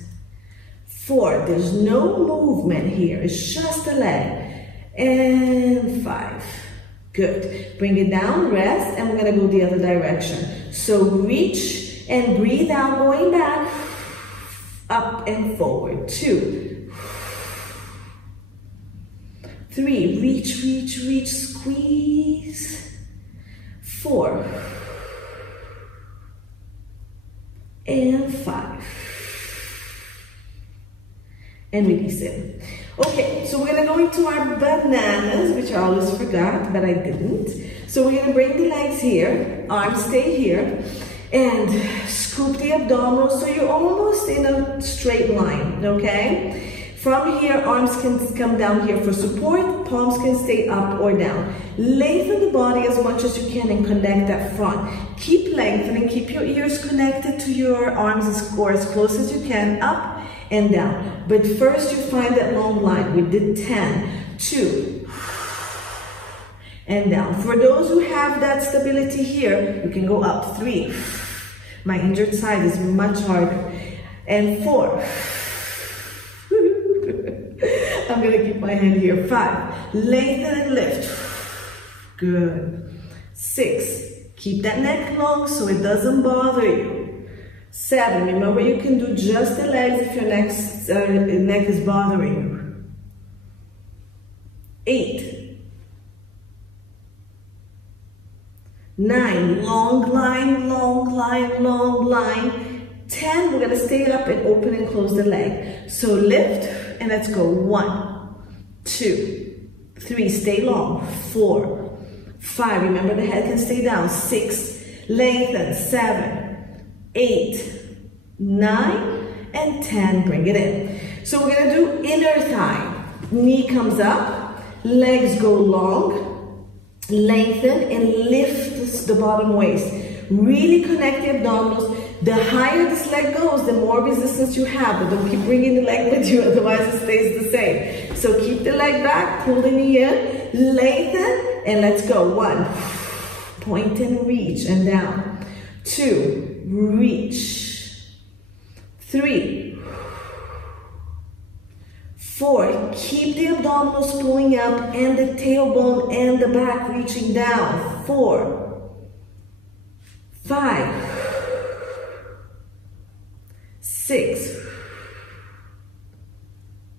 4, there's no movement here, it's just a leg. And 5, good. Bring it down, rest, and we're gonna go the other direction. So reach and breathe out, going back, up and forward. 2, 3, reach, squeeze. 4, and 5, and release it. Okay, so we're gonna go into our bananas, which I always forgot, but I didn't. So we're gonna bring the legs here, arms stay here, and scoop the abdominals so you're almost in a straight line, okay? From here, arms can come down here for support, palms can stay up or down. Lengthen the body as much as you can and connect that front. Keep lengthening, keep your ears connected to your arms or as close as you can, up and down. But first you find that long line. We did 10, 2, and down. For those who have that stability here, you can go up. 3, My injured side is much harder. And 4. I'm gonna keep my hand here. 5. Lengthen and lift. Good. 6. Keep that neck long so it doesn't bother you. 7. Remember, you can do just the legs if your neck is bothering you. 8. 9. Long line, long line, long line. 10. We're gonna stay up and open and close the leg. So lift and let's go. 1, 2, 3. Stay long. 4. 5, remember the head can stay down. 6, lengthen. 7, 8, 9, and 10, bring it in. So we're gonna do inner thigh. Knee comes up, legs go long, lengthen and lift the bottom waist. Really connect the abdominals. The higher this leg goes, the more resistance you have, but don't keep bringing the leg with you, otherwise it stays the same. So keep the leg back, pull the knee in, lengthen, and let's go. 1, point and reach and down. 2, reach. 3, 4, keep the abdominals pulling up and the tailbone and the back reaching down. 4, 5, 6,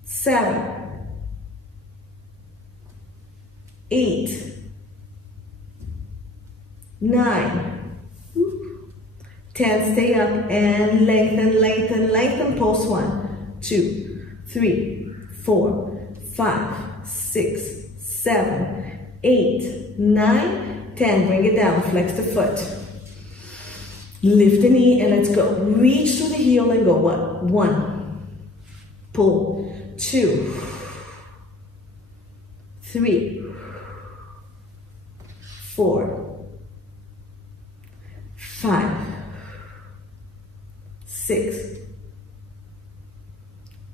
7, 8, 9, 10, stay up and lengthen, lengthen, lengthen, pulse. 1, 2, 3, 4, 5, 6, 7, 8, 9, 10, bring it down, flex the foot. Lift the knee and let's go. Reach to the heel and go. 1, pull. 2, 3, 4, 5, 6,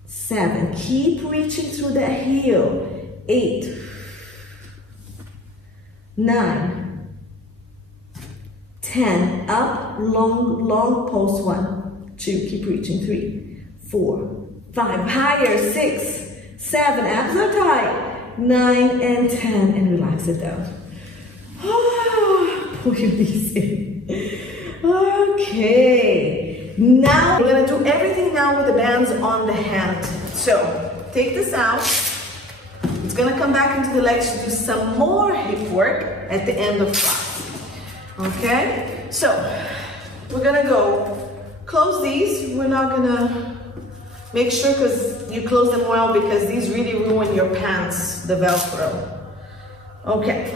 7. Keep reaching through that heel. 8, 9, 10. Up, long, long pulse. 1, 2. Keep reaching. 3, 4, 5. Higher. 6, 7. Abs are tight. 9 and 10. And relax it down. Pull your knees in. Okay. Now we're gonna do everything now with the bands on the hand. So take this out. It's gonna come back into the legs to do some more hip work at the end of class. Okay? So we're gonna go close these. We're not gonna make sure because you close them well because these really ruin your pants, the Velcro. Okay.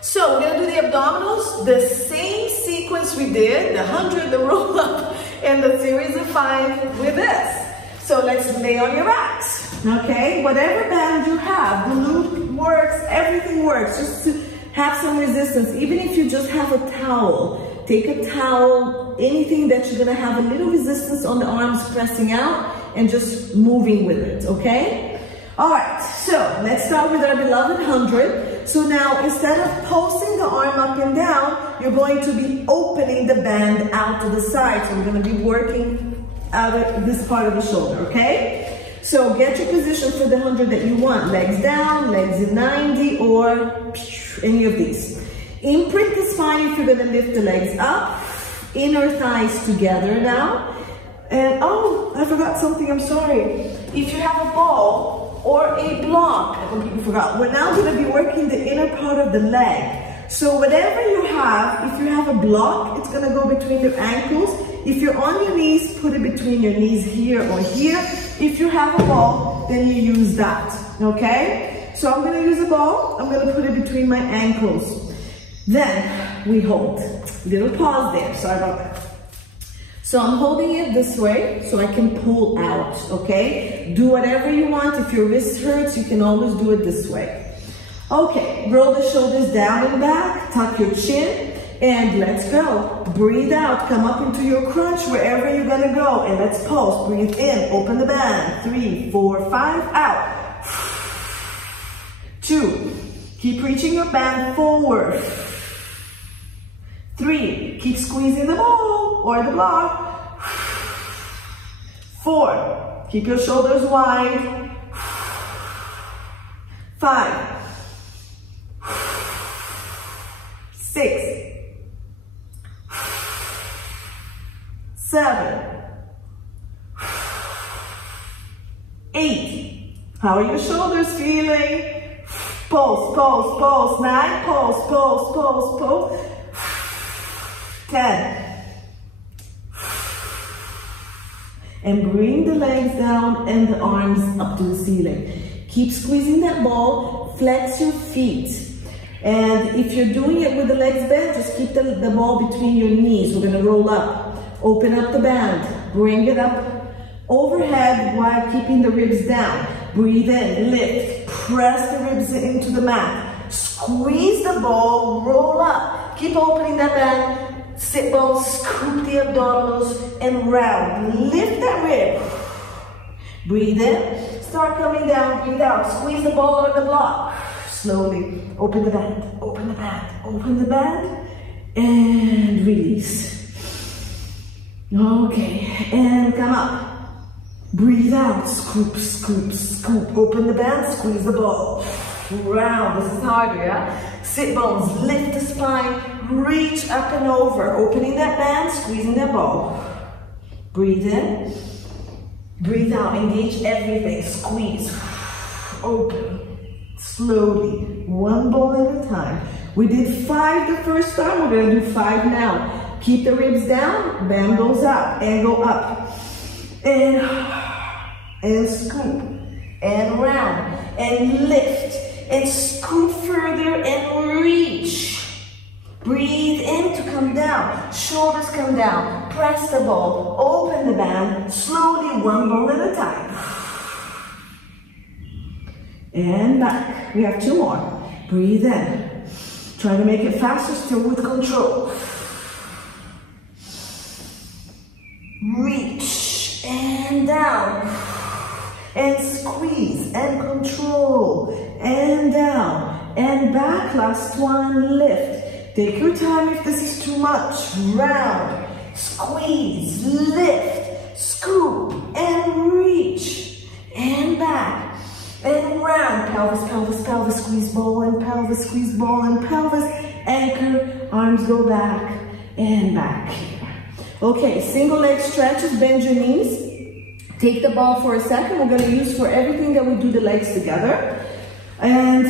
So we're gonna do the abdominals, the same sequence we did, the 100, the roll up, and the series of 5 with this. So let's lay on your backs, okay? Whatever band you have, the loop works, everything works, just to have some resistance. Even if you just have a towel, take a towel, anything that you're gonna have a little resistance on the arms pressing out and just moving with it, okay? All right, so let's start with our beloved 100. So now, instead of pulsing the arm up and down, you're going to be opening the band out to the side. So we're gonna be working out of this part of the shoulder, okay? So get your position for the 100 that you want. Legs down, legs in 90, or any of these. Imprint the spine if you're gonna lift the legs up. Inner thighs together now. And oh, I forgot something, I'm sorry. If you have a ball, or a block, I completely forgot. We're now gonna be working the inner part of the leg. So whatever you have, if you have a block, it's gonna go between your ankles. If you're on your knees, put it between your knees here or here. If you have a ball, then you use that, okay? So I'm gonna use a ball, I'm gonna put it between my ankles. Then we hold. Little pause there, sorry about that. So I'm holding it this way so I can pull out, okay? Do whatever you want. If your wrist hurts, you can always do it this way. Okay, roll the shoulders down and back, tuck your chin, and let's go. Breathe out, come up into your crunch wherever you're gonna go, and let's pulse. Breathe in, open the band. 3, 4, 5, out. 2, keep reaching your band forward. 3, keep squeezing the ball. or the block. 4, keep your shoulders wide. 5, 6, 7, 8. How are your shoulders feeling? Pulse, pulse, pulse. 9, pulse, pulse, pulse, pulse. 10. And bring the legs down and the arms up to the ceiling. Keep squeezing that ball, flex your feet. And if you're doing it with the legs bent, just keep the ball between your knees. We're gonna roll up, open up the band, bring it up overhead while keeping the ribs down. Breathe in, lift, press the ribs into the mat. Squeeze the ball, roll up. Keep opening that band. Sit bones, scoop the abdominals and round. Lift that rib. Breathe in, start coming down, breathe out. Squeeze the ball on the block. Slowly, open the band, open the band, open the band, and release. Okay, and come up. Breathe out, scoop, scoop, scoop. Open the band, squeeze the ball. Round, this is harder, yeah? Sit bones, lift the spine, reach up and over. Opening that band, squeezing that ball. Breathe in, breathe out, engage everything, squeeze. Open, slowly, one ball at a time. We did 5 the first time, we're gonna do 5 now. Keep the ribs down, band goes up, and go up. And scoop, and round, and lift, and scoop further and reach. Breathe in to come down, shoulders come down, press the ball, open the band, slowly, one ball at a time. And back, we have 2 more. Breathe in, try to make it faster, still with control. Reach, and down. And squeeze, and control, and down, and back, last one, lift. Take your time if this is too much. Round, squeeze, lift, scoop, and reach, and back, and round. Pelvis, pelvis, pelvis, squeeze ball, and pelvis, squeeze ball, and pelvis, anchor, arms go back, and back here. Okay, single leg stretches, bend your knees. Take the ball for a second. We're going to use for everything that we do the legs together. And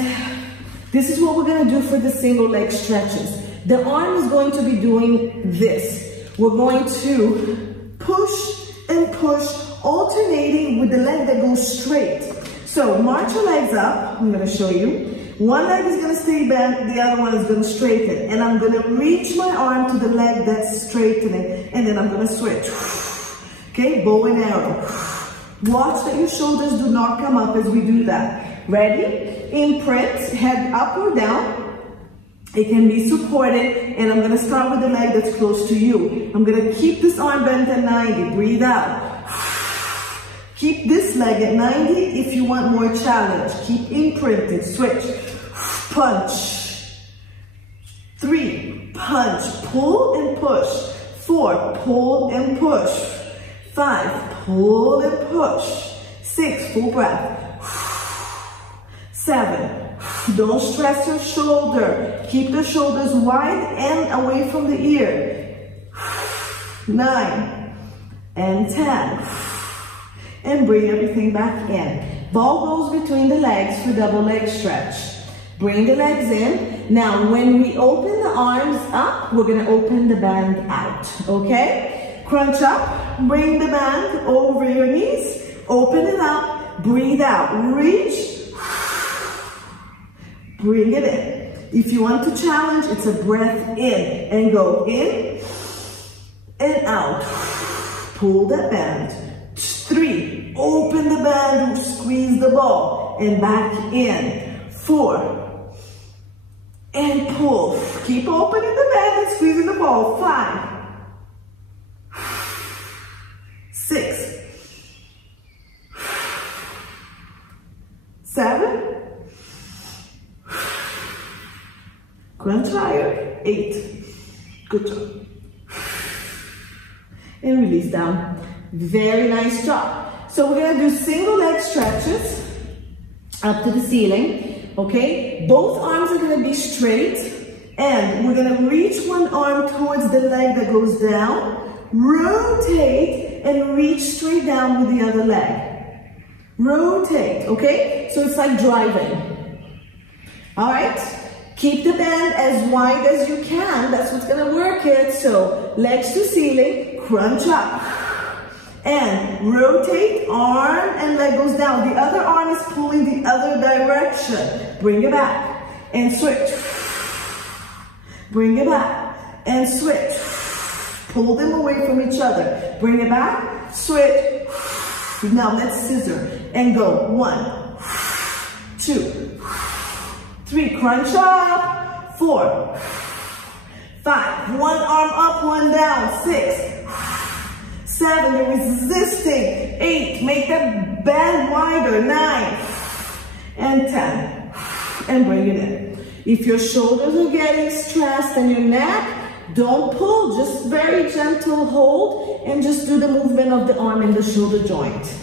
this is what we're going to do for the single leg stretches. The arm is going to be doing this. We're going to push and push, alternating with the leg that goes straight. So march your legs up. I'm going to show you. One leg is going to stay bent, the other one is going to straighten. And I'm going to reach my arm to the leg that's straightening. And then I'm going to switch. Okay, bow and arrow. Watch that your shoulders do not come up as we do that. Ready? Imprint, head up or down. It can be supported, and I'm gonna start with the leg that's close to you. I'm gonna keep this arm bent at 90, breathe out. Keep this leg at 90 if you want more challenge. Keep imprinted, switch. Punch. 3, punch, pull and push. 4, pull and push. 5, pull and push. 6, full breath. 7, don't stress your shoulder. Keep the shoulders wide and away from the ear. 9 and 10. And bring everything back in. Ball goes between the legs for double leg stretch. Bring the legs in. Now, when we open the arms up, we're gonna open the band out, okay? Crunch up, bring the band over your knees, open it up, breathe out, reach, bring it in. If you want to challenge, it's a breath in and go in and out. Pull that band. 3, open the band, squeeze the ball and back in. 4, and pull. Keep opening the band and squeezing the ball. 5, 6, 7, crunch higher, 8, good job, and release down. Very nice job. So we're gonna do single leg stretches up to the ceiling, okay? Both arms are gonna be straight, and we're gonna reach one arm towards the leg that goes down, rotate, and reach straight down with the other leg. Rotate, okay? So it's like driving. All right? Keep the band as wide as you can. That's what's gonna work it. So legs to ceiling, crunch up. And rotate, arm and leg goes down. The other arm is pulling the other direction. Bring it back and switch. Bring it back and switch. Pull them away from each other. Bring it back, switch. Now let's scissor and go. 1, 2, 3, crunch up. 4, 5, one arm up, one down. 6, 7, you're resisting. 8, make that band wider. 9, and 10, and bring it in. If your shoulders are getting stressed and your neck, don't pull, just very gentle hold and just do the movement of the arm and the shoulder joint.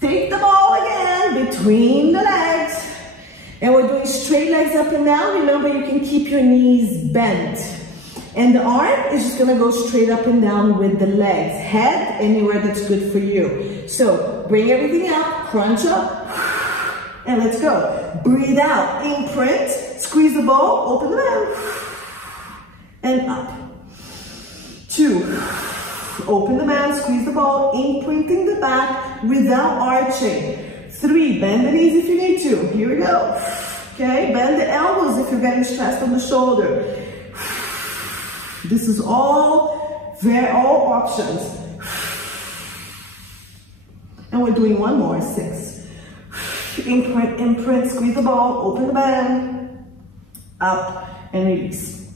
Take the ball again between the legs. And we're doing straight legs up and down. Remember, you can keep your knees bent. And the arm is just gonna go straight up and down with the legs. Head, anywhere that's good for you. So bring everything out, crunch up, and let's go. Breathe out, imprint, squeeze the ball, open the band, and up. 2, open the band, squeeze the ball, imprinting the back without arching. 3, bend the knees if you need to. Here we go. Okay, bend the elbows if you're getting stressed on the shoulder. This is all options. And we're doing one more, 6. Imprint, squeeze the ball, open the band, up and release.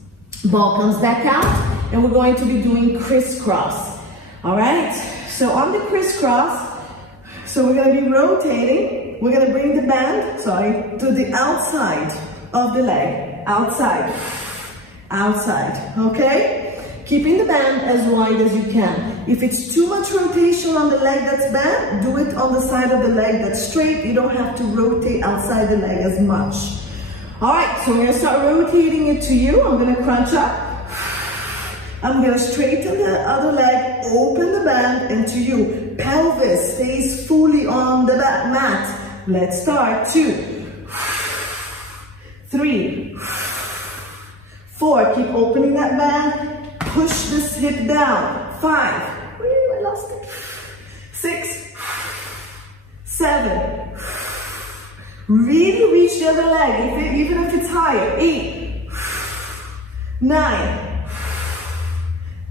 Ball comes back out, and we're going to be doing crisscross. All right, so on the crisscross, so we're gonna be rotating. We're gonna bring the band, to the outside of the leg. Outside, outside, okay? Keeping the band as wide as you can. If it's too much rotation on the leg that's bent, do it on the side of the leg that's straight. You don't have to rotate outside the leg as much. All right, so we're gonna start rotating it to you. I'm gonna crunch up. I'm gonna straighten the other leg, open the band, and to you. Pelvis stays fully on the mat. Let's start. 2, 3, 4, keep opening that band. Push this hip down. 5, I lost it. 6, 7, really reach the other leg, even if it's higher. 8, 9,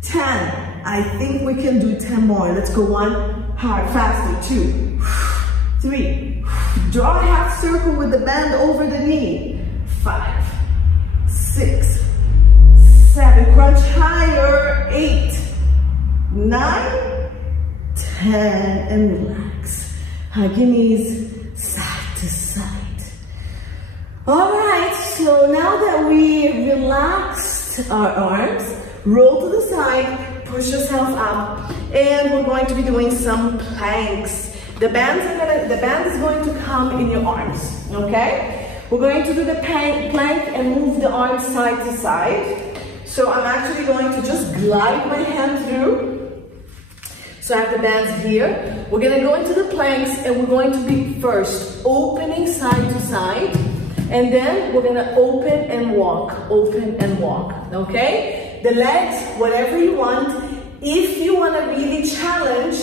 10. I think we can do 10 more. Let's go one hard, faster. 2, 3. Draw a half circle with the band over the knee. 5, 6, 7. Crunch higher. 8, 9, 10. And relax. Hug your knees side to side. All right, so now that we relaxed our arms, roll to the side, push yourself up, and we're going to be doing some planks. The band is going to come in your arms, okay? We're going to do the plank and move the arms side to side. So I'm actually going to just glide my hand through. So I have the bands here. We're gonna go into the planks, and we're going to be first opening side to side, and then we're gonna open and walk, okay? The legs, whatever you want. If you wanna really challenge,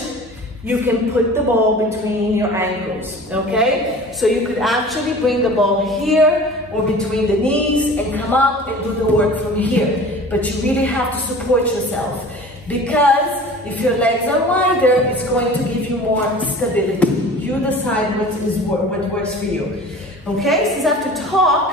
you can put the ball between your ankles, okay? So you could actually bring the ball here or between the knees and come up and do the work from here. But you really have to support yourself, because if your legs are wider, it's going to give you more stability. You decide what works for you. Okay, since I have to talk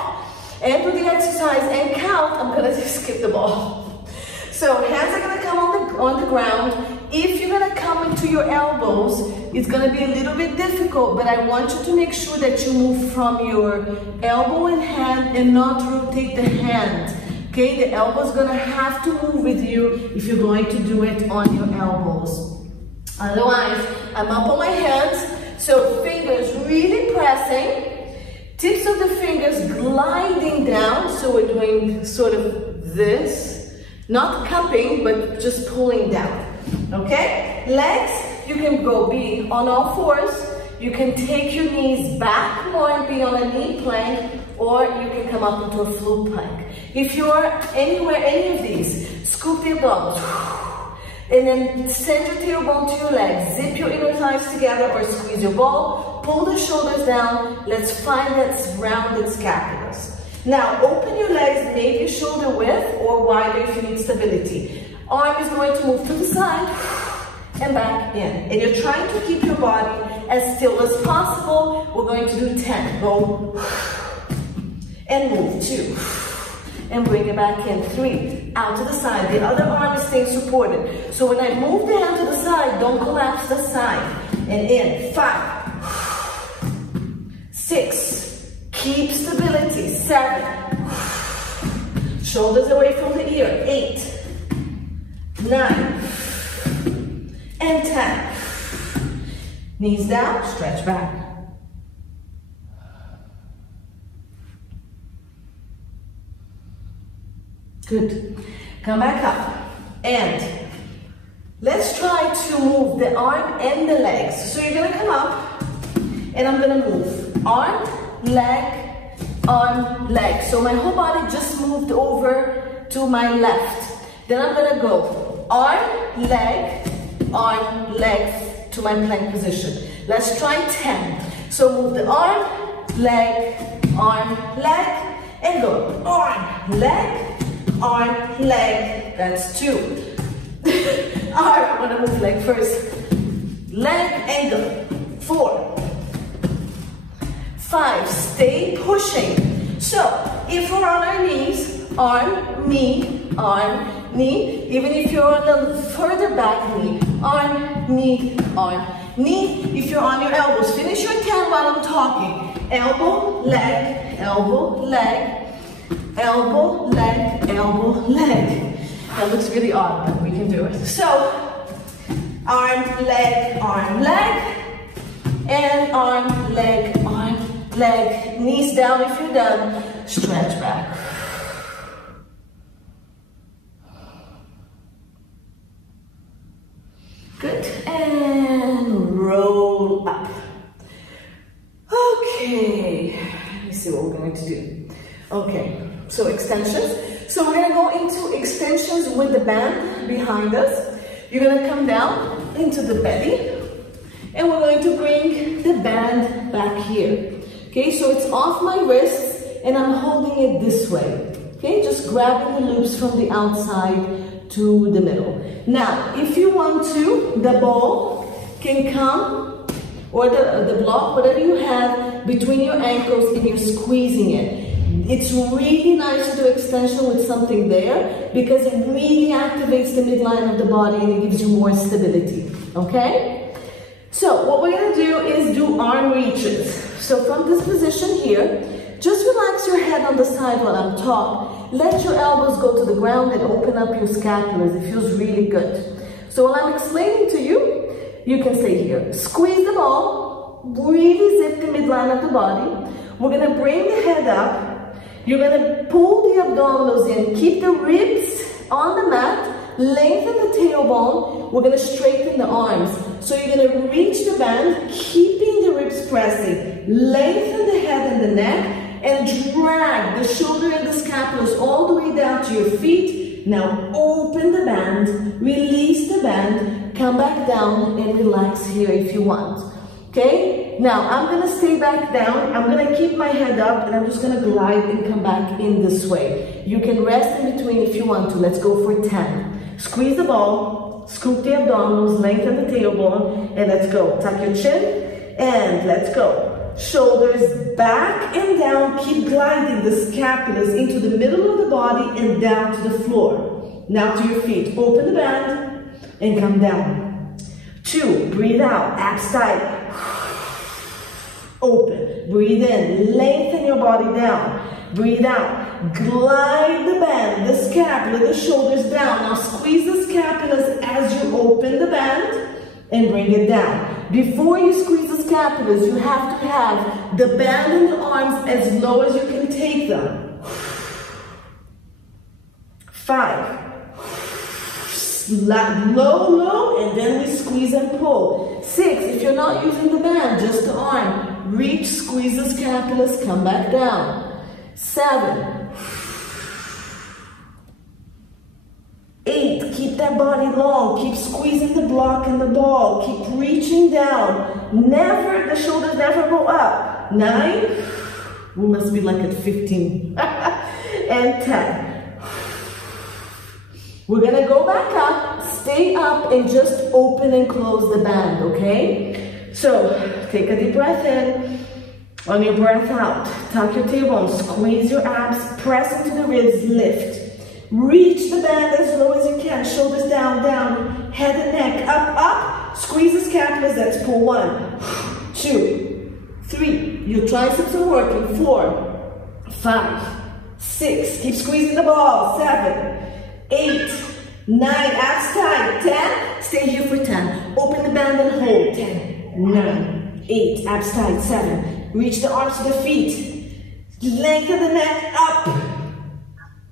and do the exercise and count, I'm gonna just skip the ball. So hands are gonna come on the ground. If you're gonna come into your elbows, it's gonna be a little bit difficult, but I want you to make sure that you move from your elbow and hand and not rotate the hand. Okay, the elbow's gonna have to move with you if you're going to do it on your elbows. Otherwise, I'm up on my hands, so fingers really pressing, tips of the fingers gliding down, so we're doing sort of this, not cupping, but just pulling down, okay? Legs, you can be on all fours, you can take your knees back more and be on a knee plank, or you can come up into a floor plank. If you're anywhere, any of these, scoop the abdominals, and then send your tailbone to your legs, zip your inner thighs together or squeeze your ball, pull the shoulders down, let's find that rounded scapulas. Now open your legs, maybe shoulder width or wider if you need stability. Arm is going to move to the side and back in. And you're trying to keep your body as still as possible. We're going to do 10. Go and move, 2. And bring it back in, 3, out to the side. The other arm is staying supported. So when I move the hand to the side, don't collapse the side. And in, 5, 6, keep stability, 7, shoulders away from the ear, 8, 9, and 10. Knees down, stretch back. Good. Come back up. And let's try to move the arm and the legs. So you're going to come up and I'm going to move arm, leg. So my whole body just moved over to my left. Then I'm going to go arm, leg to my plank position. Let's try 10. So move the arm, leg, and go. Arm, leg, that's 2. I'm gonna move leg first. Leg, and go. 4, 5, stay pushing. So, if we're on our knees, arm, knee, even if you're on the further back knee, arm, knee. If you're on your elbows, finish your 10 while I'm talking. Elbow, leg, elbow, leg. Elbow, leg, elbow, leg. That looks really odd, but we can do it. So, arm, leg, and arm, leg. Knees down if you're done. Stretch back. Good. And roll up. Okay. Let me see what we're going to do. Okay. So extensions. So we're going to go into extensions with the band behind us. You're going to come down into the belly. And we're going to bring the band back here. Okay, so it's off my wrists and I'm holding it this way. Okay, just grabbing the loops from the outside to the middle. Now, if you want to, the ball can come, or the block, whatever you have, between your ankles and you're squeezing it. It's really nice to do extension with something there because it really activates the midline of the body and it gives you more stability, okay? So what we're gonna do is do arm reaches. So from this position here, just relax your head on the side while I'm talking. Let your elbows go to the ground and open up your scapulars. It feels really good. So while I'm explaining to you, you can stay here. Squeeze the ball, really zip the midline of the body. We're gonna bring the head up. You're gonna pull the abdominals in, keep the ribs on the mat, lengthen the tailbone. We're gonna straighten the arms. So you're gonna reach the band, keeping the ribs pressing, lengthen the head and the neck, and drag the shoulder and the scapulars all the way down to your feet. Now open the band, release the band, come back down and relax here if you want. Okay, now I'm gonna stay back down. I'm gonna keep my head up and I'm just gonna glide and come back in this way. You can rest in between if you want to. Let's go for 10. Squeeze the ball, scoop the abdominals, lengthen the tailbone, and let's go. Tuck your chin and let's go. Shoulders back and down. Keep gliding the scapulars into the middle of the body and down to the floor. Now to your feet. Open the band and come down. 2, breathe out, abs tight. Open, breathe in, lengthen your body down. Breathe out. Glide the band, the scapula, the shoulders down. Now squeeze the scapulas as you open the band and bring it down. Before you squeeze the scapulas, you have to have the band in the arms as low as you can take them. 5. Low, low, and then we squeeze and pull. 6, if you're not using the band, just the arm. Reach, squeeze the scapulas, come back down. 7. 8, keep that body long, keep squeezing the block and the ball, keep reaching down. Never, the shoulders never go up. 9, we must be like at 15. And 10. We're gonna go back up, stay up, and just open and close the band, okay? So, take a deep breath in. On your breath out, tuck your tailbone, squeeze your abs, press into the ribs, lift. Reach the band as low as you can, shoulders down, down, head and neck, up, up. Squeeze the scapulas, let's pull. 1, 2, 3. Your triceps are working. 4, 5, 6. Keep squeezing the ball. 7, 8, 9, abs tight. 10, stay here for 10. Open the band and hold. 10, 9, 8, abs tight. 7. Reach the arms to the feet. Lengthen the neck up.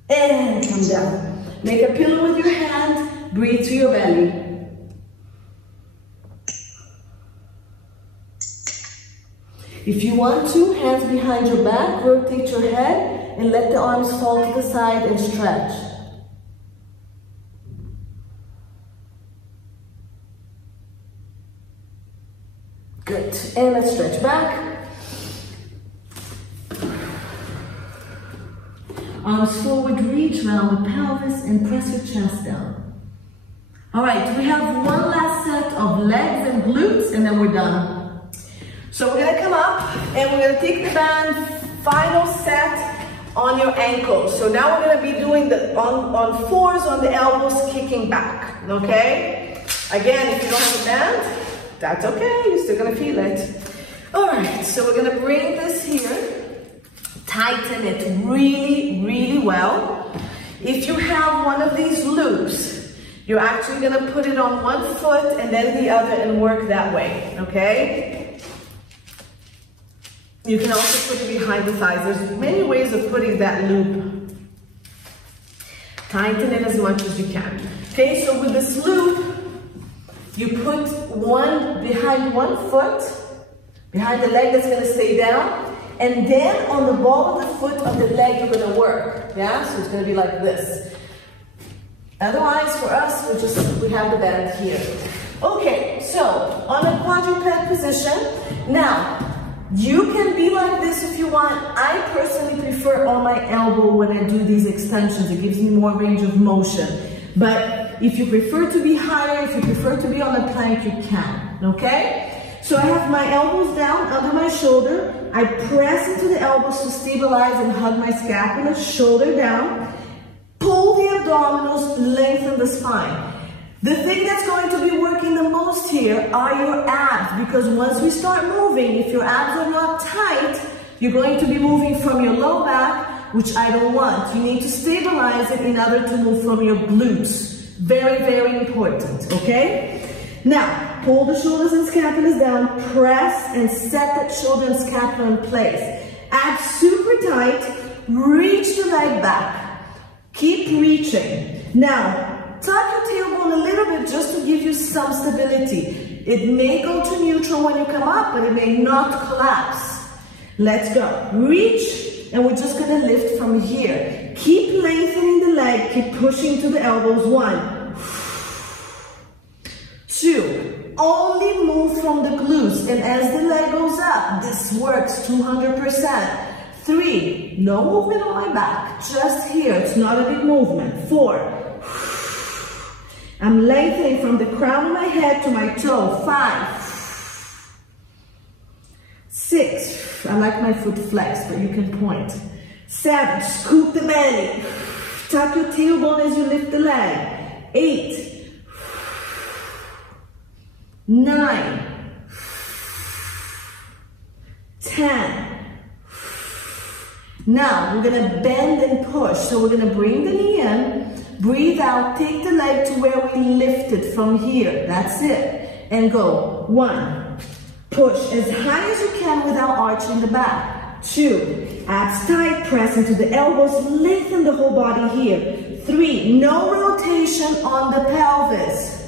And come down. Make a pillow with your hand. Breathe through your belly. If you want to, hands behind your back, rotate your head and let the arms fall to the side and stretch. Good. And let's stretch back. Arms forward, reach around the pelvis and press your chest down. All right, we have one last set of legs and glutes and then we're done. So we're gonna come up and we're gonna take the band, final set on your ankles. So now we're gonna be doing the on 4s on the elbows, kicking back, okay? Again, if you don't have a band, that's okay, you're still gonna feel it. All right, so we're gonna bring this here. Tighten it really, really well. If you have one of these loops, you're actually gonna put it on one foot and then the other and work that way, okay? You can also put it behind the thighs. There's many ways of putting that loop. Tighten it as much as you can. Okay, so with this loop, you put one behind one foot, behind the leg that's gonna stay down, and then on the ball of the foot of the leg, you're gonna work, yeah? So it's gonna be like this. Otherwise, for us, we have the band here. Okay, so on a quadruped position, now, you can be like this if you want. I personally prefer on my elbow when I do these extensions. It gives me more range of motion. But if you prefer to be higher, if you prefer to be on a plank, you can, okay? So I have my elbows down under my shoulder. I press into the elbows to stabilize and hug my scapula, shoulder down. Pull the abdominals, lengthen the spine. The thing that's going to be working the most here are your abs, because once we start moving, if your abs are not tight, you're going to be moving from your low back, which I don't want. You need to stabilize it in order to move from your glutes. Very, very important, okay? Now, pull the shoulders and scapulas down, press and set that shoulder and scapula in place. Abs super tight, reach the leg back. Keep reaching. Now, tuck your tailbone a little bit just to give you some stability. It may go to neutral when you come up, but it may not collapse. Let's go. Reach, and we're just gonna lift from here. Keep lengthening the leg, keep pushing to the elbows. 1, 2, only move from the glutes, and as the leg goes up, this works 200%. 3, no movement on my back, just here, it's not a big movement. 4, I'm lengthening from the crown of my head to my toe. 5, 6, I like my foot flexed, but you can point. 7, scoop the belly, tuck your tailbone as you lift the leg. 8, 9, 10, Now, we're gonna bend and push. So we're gonna bring the knee in, breathe out, take the leg to where we lifted from here. That's it. And go. 1, push as high as you can without arching the back. 2, abs tight, press into the elbows, lengthen the whole body here. 3, no rotation on the pelvis.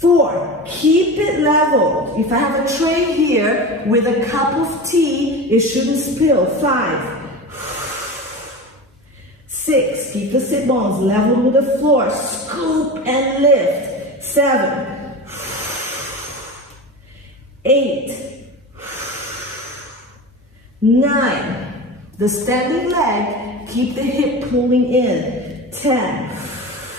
4, keep it level. If I have a tray here with a cup of tea, it shouldn't spill. 5, 6, keep the sit bones level with the floor. Scoop and lift. 7, 8, 9. The standing leg, keep the hip pulling in. 10.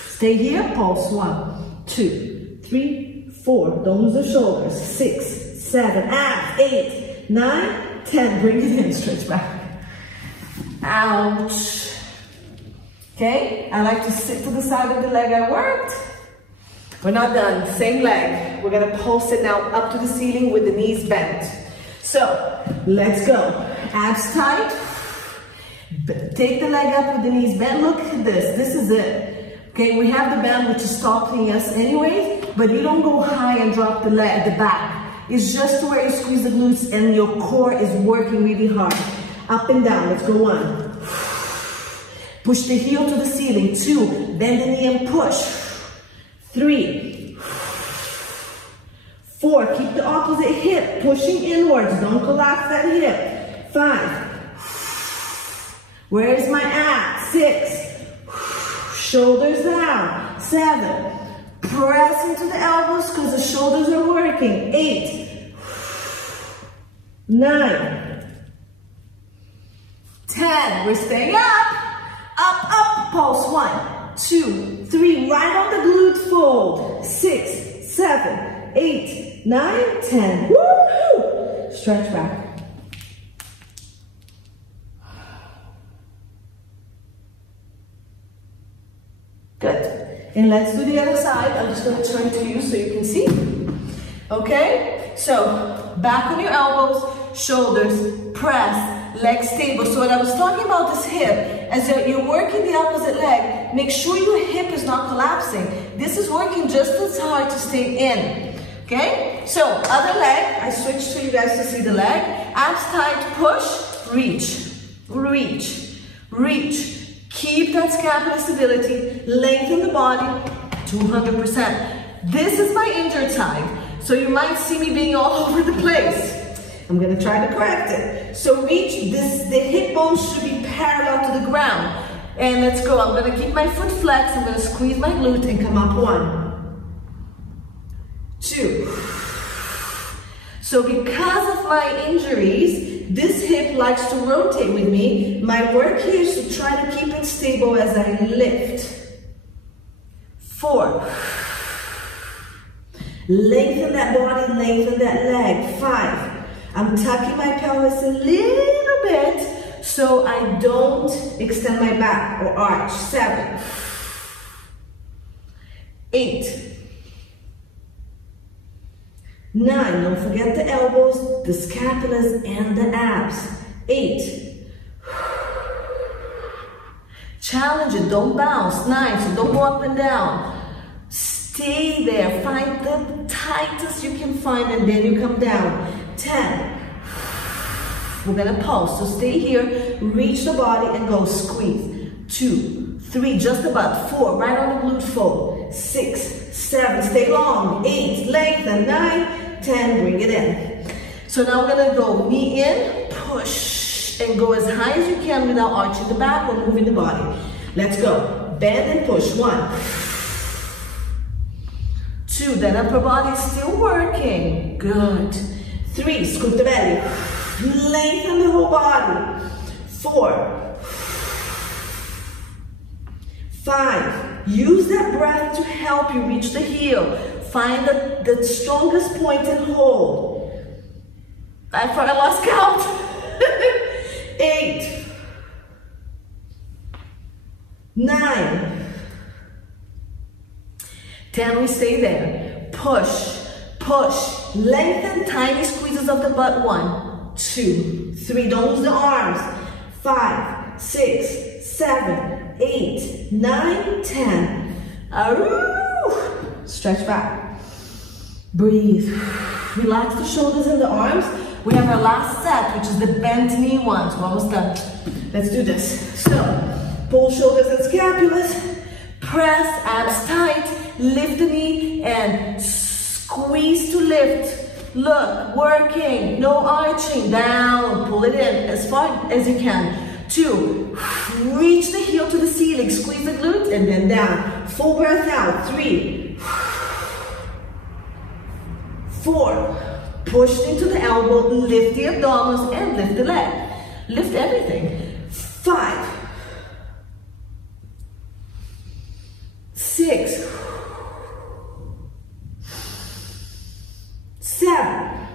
Stay here, pulse. 1, 2, 3, 4. Don't lose the shoulders. 6, 7, abs. 8, 9, 10. Bring it in, stretch back. Ouch. Okay, I like to sit to the side of the leg I worked. We're not done. Same leg. We're gonna pulse it now up to the ceiling with the knees bent. So, let's go. Abs tight. Take the leg up with the knees bent. Look at this. This is it. Okay, we have the band which is stopping us anyway, but you don't go high and drop the leg, the back. It's just to where you squeeze the glutes and your core is working really hard. Up and down. Let's go. 1. Push the heel to the ceiling. 2, bend the knee and push. 3, 4, keep the opposite hip pushing inwards. Don't collapse that hip. 5, where is my abs? 6, shoulders down. 7, press into the elbows because the shoulders are working. 8, 9, 10, we're staying up. Up, up, pulse. 1, 2, 3, right on the glute fold. 6, 7, 8, 9, 10. Woo! Stretch back. Good. And let's do the other side. I'm just going to turn to you so you can see. Okay? So, back on your elbows, shoulders, press. Legs stable. So when I was talking about this hip, as you're working the opposite leg, make sure your hip is not collapsing. This is working just as hard to stay in. Okay? So other leg, I switched so you guys to see the leg. Abs tight, push, reach, reach, reach. Keep that scapular stability, lengthen the body, 200%. This is my injured side, so you might see me being all over the place. I'm gonna try to correct it. So reach this, the hip bones should be parallel to the ground. And let's go, I'm gonna keep my foot flexed, I'm gonna squeeze my glute and come up. 1, 2. So because of my injuries, this hip likes to rotate with me. My work here is to try to keep it stable as I lift. 4. Lengthen that body, lengthen that leg. 5. I'm tucking my pelvis a little bit so I don't extend my back or arch. 7. 8. 9. Don't forget the elbows, the scapulas, and the abs. 8. Challenge it, don't bounce. 9. So don't go up and down. Stay there. Find the tightest you can find and then you come down. 10. We're gonna pulse, so stay here, reach the body and go squeeze. 2, 3, just about. 4, right on the glute fold. 6, 7, stay long. 8, lengthen. 9, 10, bring it in. So now we're gonna go knee in, push, and go as high as you can without arching the back or moving the body. Let's go. Bend and push. 1, 2, that upper body is still working. Good. 3, scoop the belly. Lengthen the whole body. 4, 5, use that breath to help you reach the heel. Find the strongest point and hold. I thought I lost count. 8, 9, 10, we stay there. Push, push, lengthen, tiny squeezes of the butt. 1, 2, 3, don't lose the arms. 5, 6, 7, 8, 9, 10. Stretch back. Breathe. Relax the shoulders and the arms. We have our last set, which is the bent knee ones. We're almost done. Let's do this. So, pull shoulders and scapulas. Press abs tight. Lift the knee and squeeze to lift. Look, working. No arching. Down. Pull it in as far as you can. 2, reach the heel to the ceiling, squeeze the glutes, and then down. Full breath out. 3, 4, push into the elbow, lift the abdominals, and lift the leg. Lift everything. 5, 6, 7.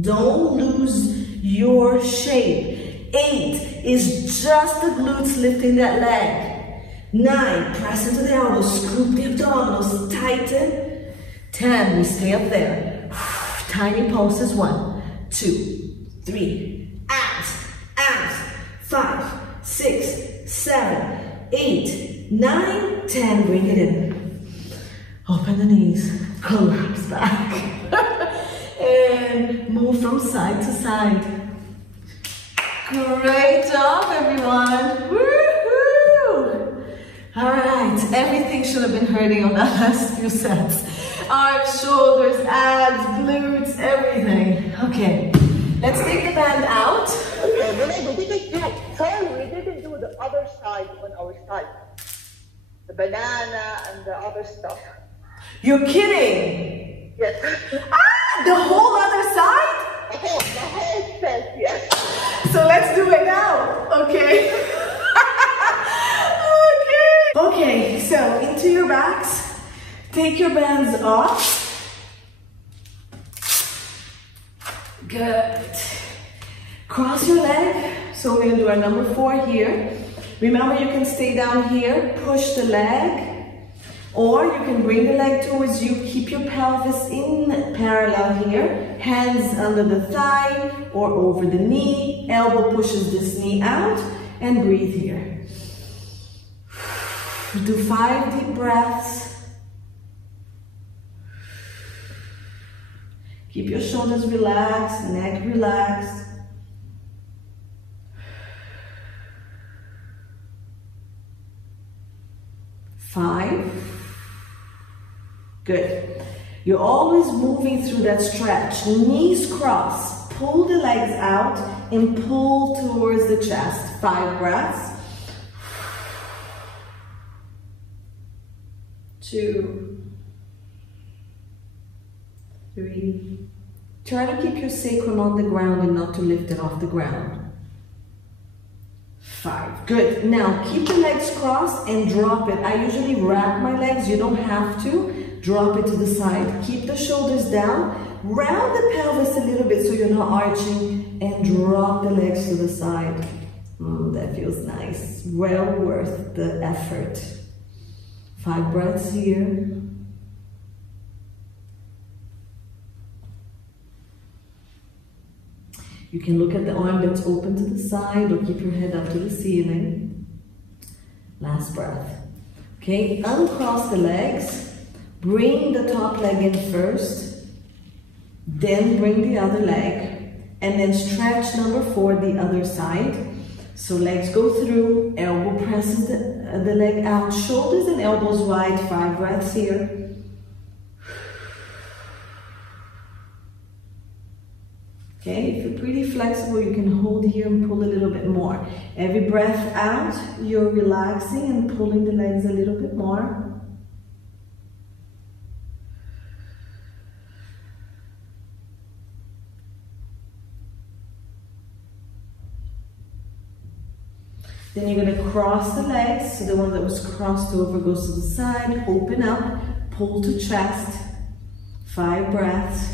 Don't lose your shape. 8 is just the glutes lifting that leg. 9, press into the elbows, scoop the abdominals, tighten. 10, we stay up there. Tiny pulses. 1, 2, 3. Abs, abs. 5, 6, 7, 8, 9, 10. Bring it in. Open the knees. Collapse back. And move from side to side. Great job, everyone. Woohoo! All right, everything should have been hurting on the last few sets. Arms, shoulders, abs, glutes, everything. Okay, let's take the band out. Okay, we didn't do the other side on our side. The banana and the other stuff. You're kidding? Yes. The whole other side? The whole set, yes. So let's do it now, okay? Okay, so into your backs. Take your bands off. Good. Cross your leg. So we're gonna do our number 4 here. Remember, you can stay down here, push the leg, or you can bring the leg towards you, keep your pelvis in parallel here, hands under the thigh or over the knee, elbow pushes this knee out, and breathe here. Do 5 deep breaths. Keep your shoulders relaxed, neck relaxed. Five. Good. You're always moving through that stretch. Knees cross. Pull the legs out and pull towards the chest. 5 breaths. 2, 3. Try to keep your sacrum on the ground and not to lift it off the ground. 5. Good. Now keep the legs crossed and drop it. I usually wrap my legs. You don't have to. Drop it to the side. Keep the shoulders down. Round the pelvis a little bit so you're not arching, and drop the legs to the side. That feels nice. Well worth the effort. 5 breaths here. You can look at the arm that's open to the side or keep your head up to the ceiling. Last breath. Okay, uncross the legs. Bring the top leg in first. Then bring the other leg. And then stretch number 4, the other side. So legs go through, elbow presses the leg out, shoulders and elbows wide. 5 breaths here. Okay, if you're pretty flexible, you can hold here and pull a little bit more. Every breath out, you're relaxing and pulling the legs a little bit more. Then you're going to cross the legs. So the one that was crossed over goes to the side. Open up, pull to chest. 5 breaths.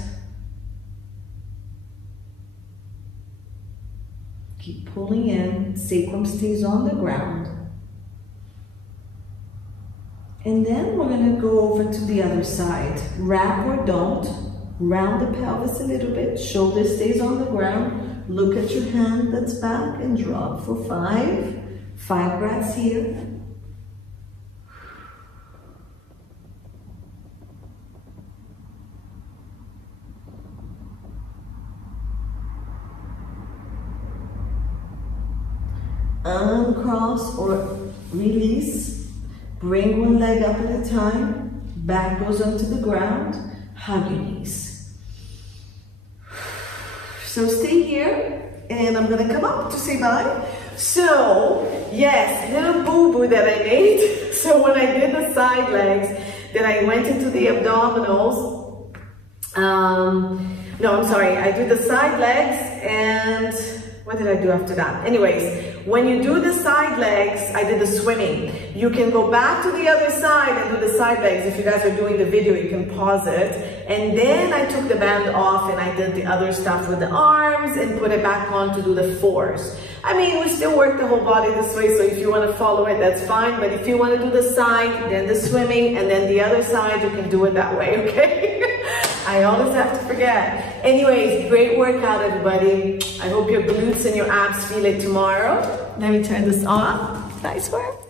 Keep pulling in, sacrum stays on the ground. And then we're going to go over to the other side. Wrap or don't. Round the pelvis a little bit, shoulder stays on the ground. Look at your hand that's back and drop for 5. 5 breaths here. Uncross or release. Bring one leg up at a time. Back goes onto the ground. Hug your knees. So stay here, and I'm gonna come up to say bye. So, yes, little boo-boo that I made. So when I did the side legs, then I went into the abdominals. No, I'm sorry, I did the side legs, and what did I do after that? Anyways, when you do the side legs, I did the swimming. You can go back to the other side and do the side legs. If you guys are doing the video, you can pause it. And then I took the band off and I did the other stuff with the arms and put it back on to do the 4s. I mean, we still work the whole body this way, so if you want to follow it, that's fine. But if you want to do the side, then the swimming, and then the other side, you can do it that way, okay? I always have to forget. Anyways, great workout, everybody. I hope your glutes and your abs feel it tomorrow. Let me turn this on. Nice work.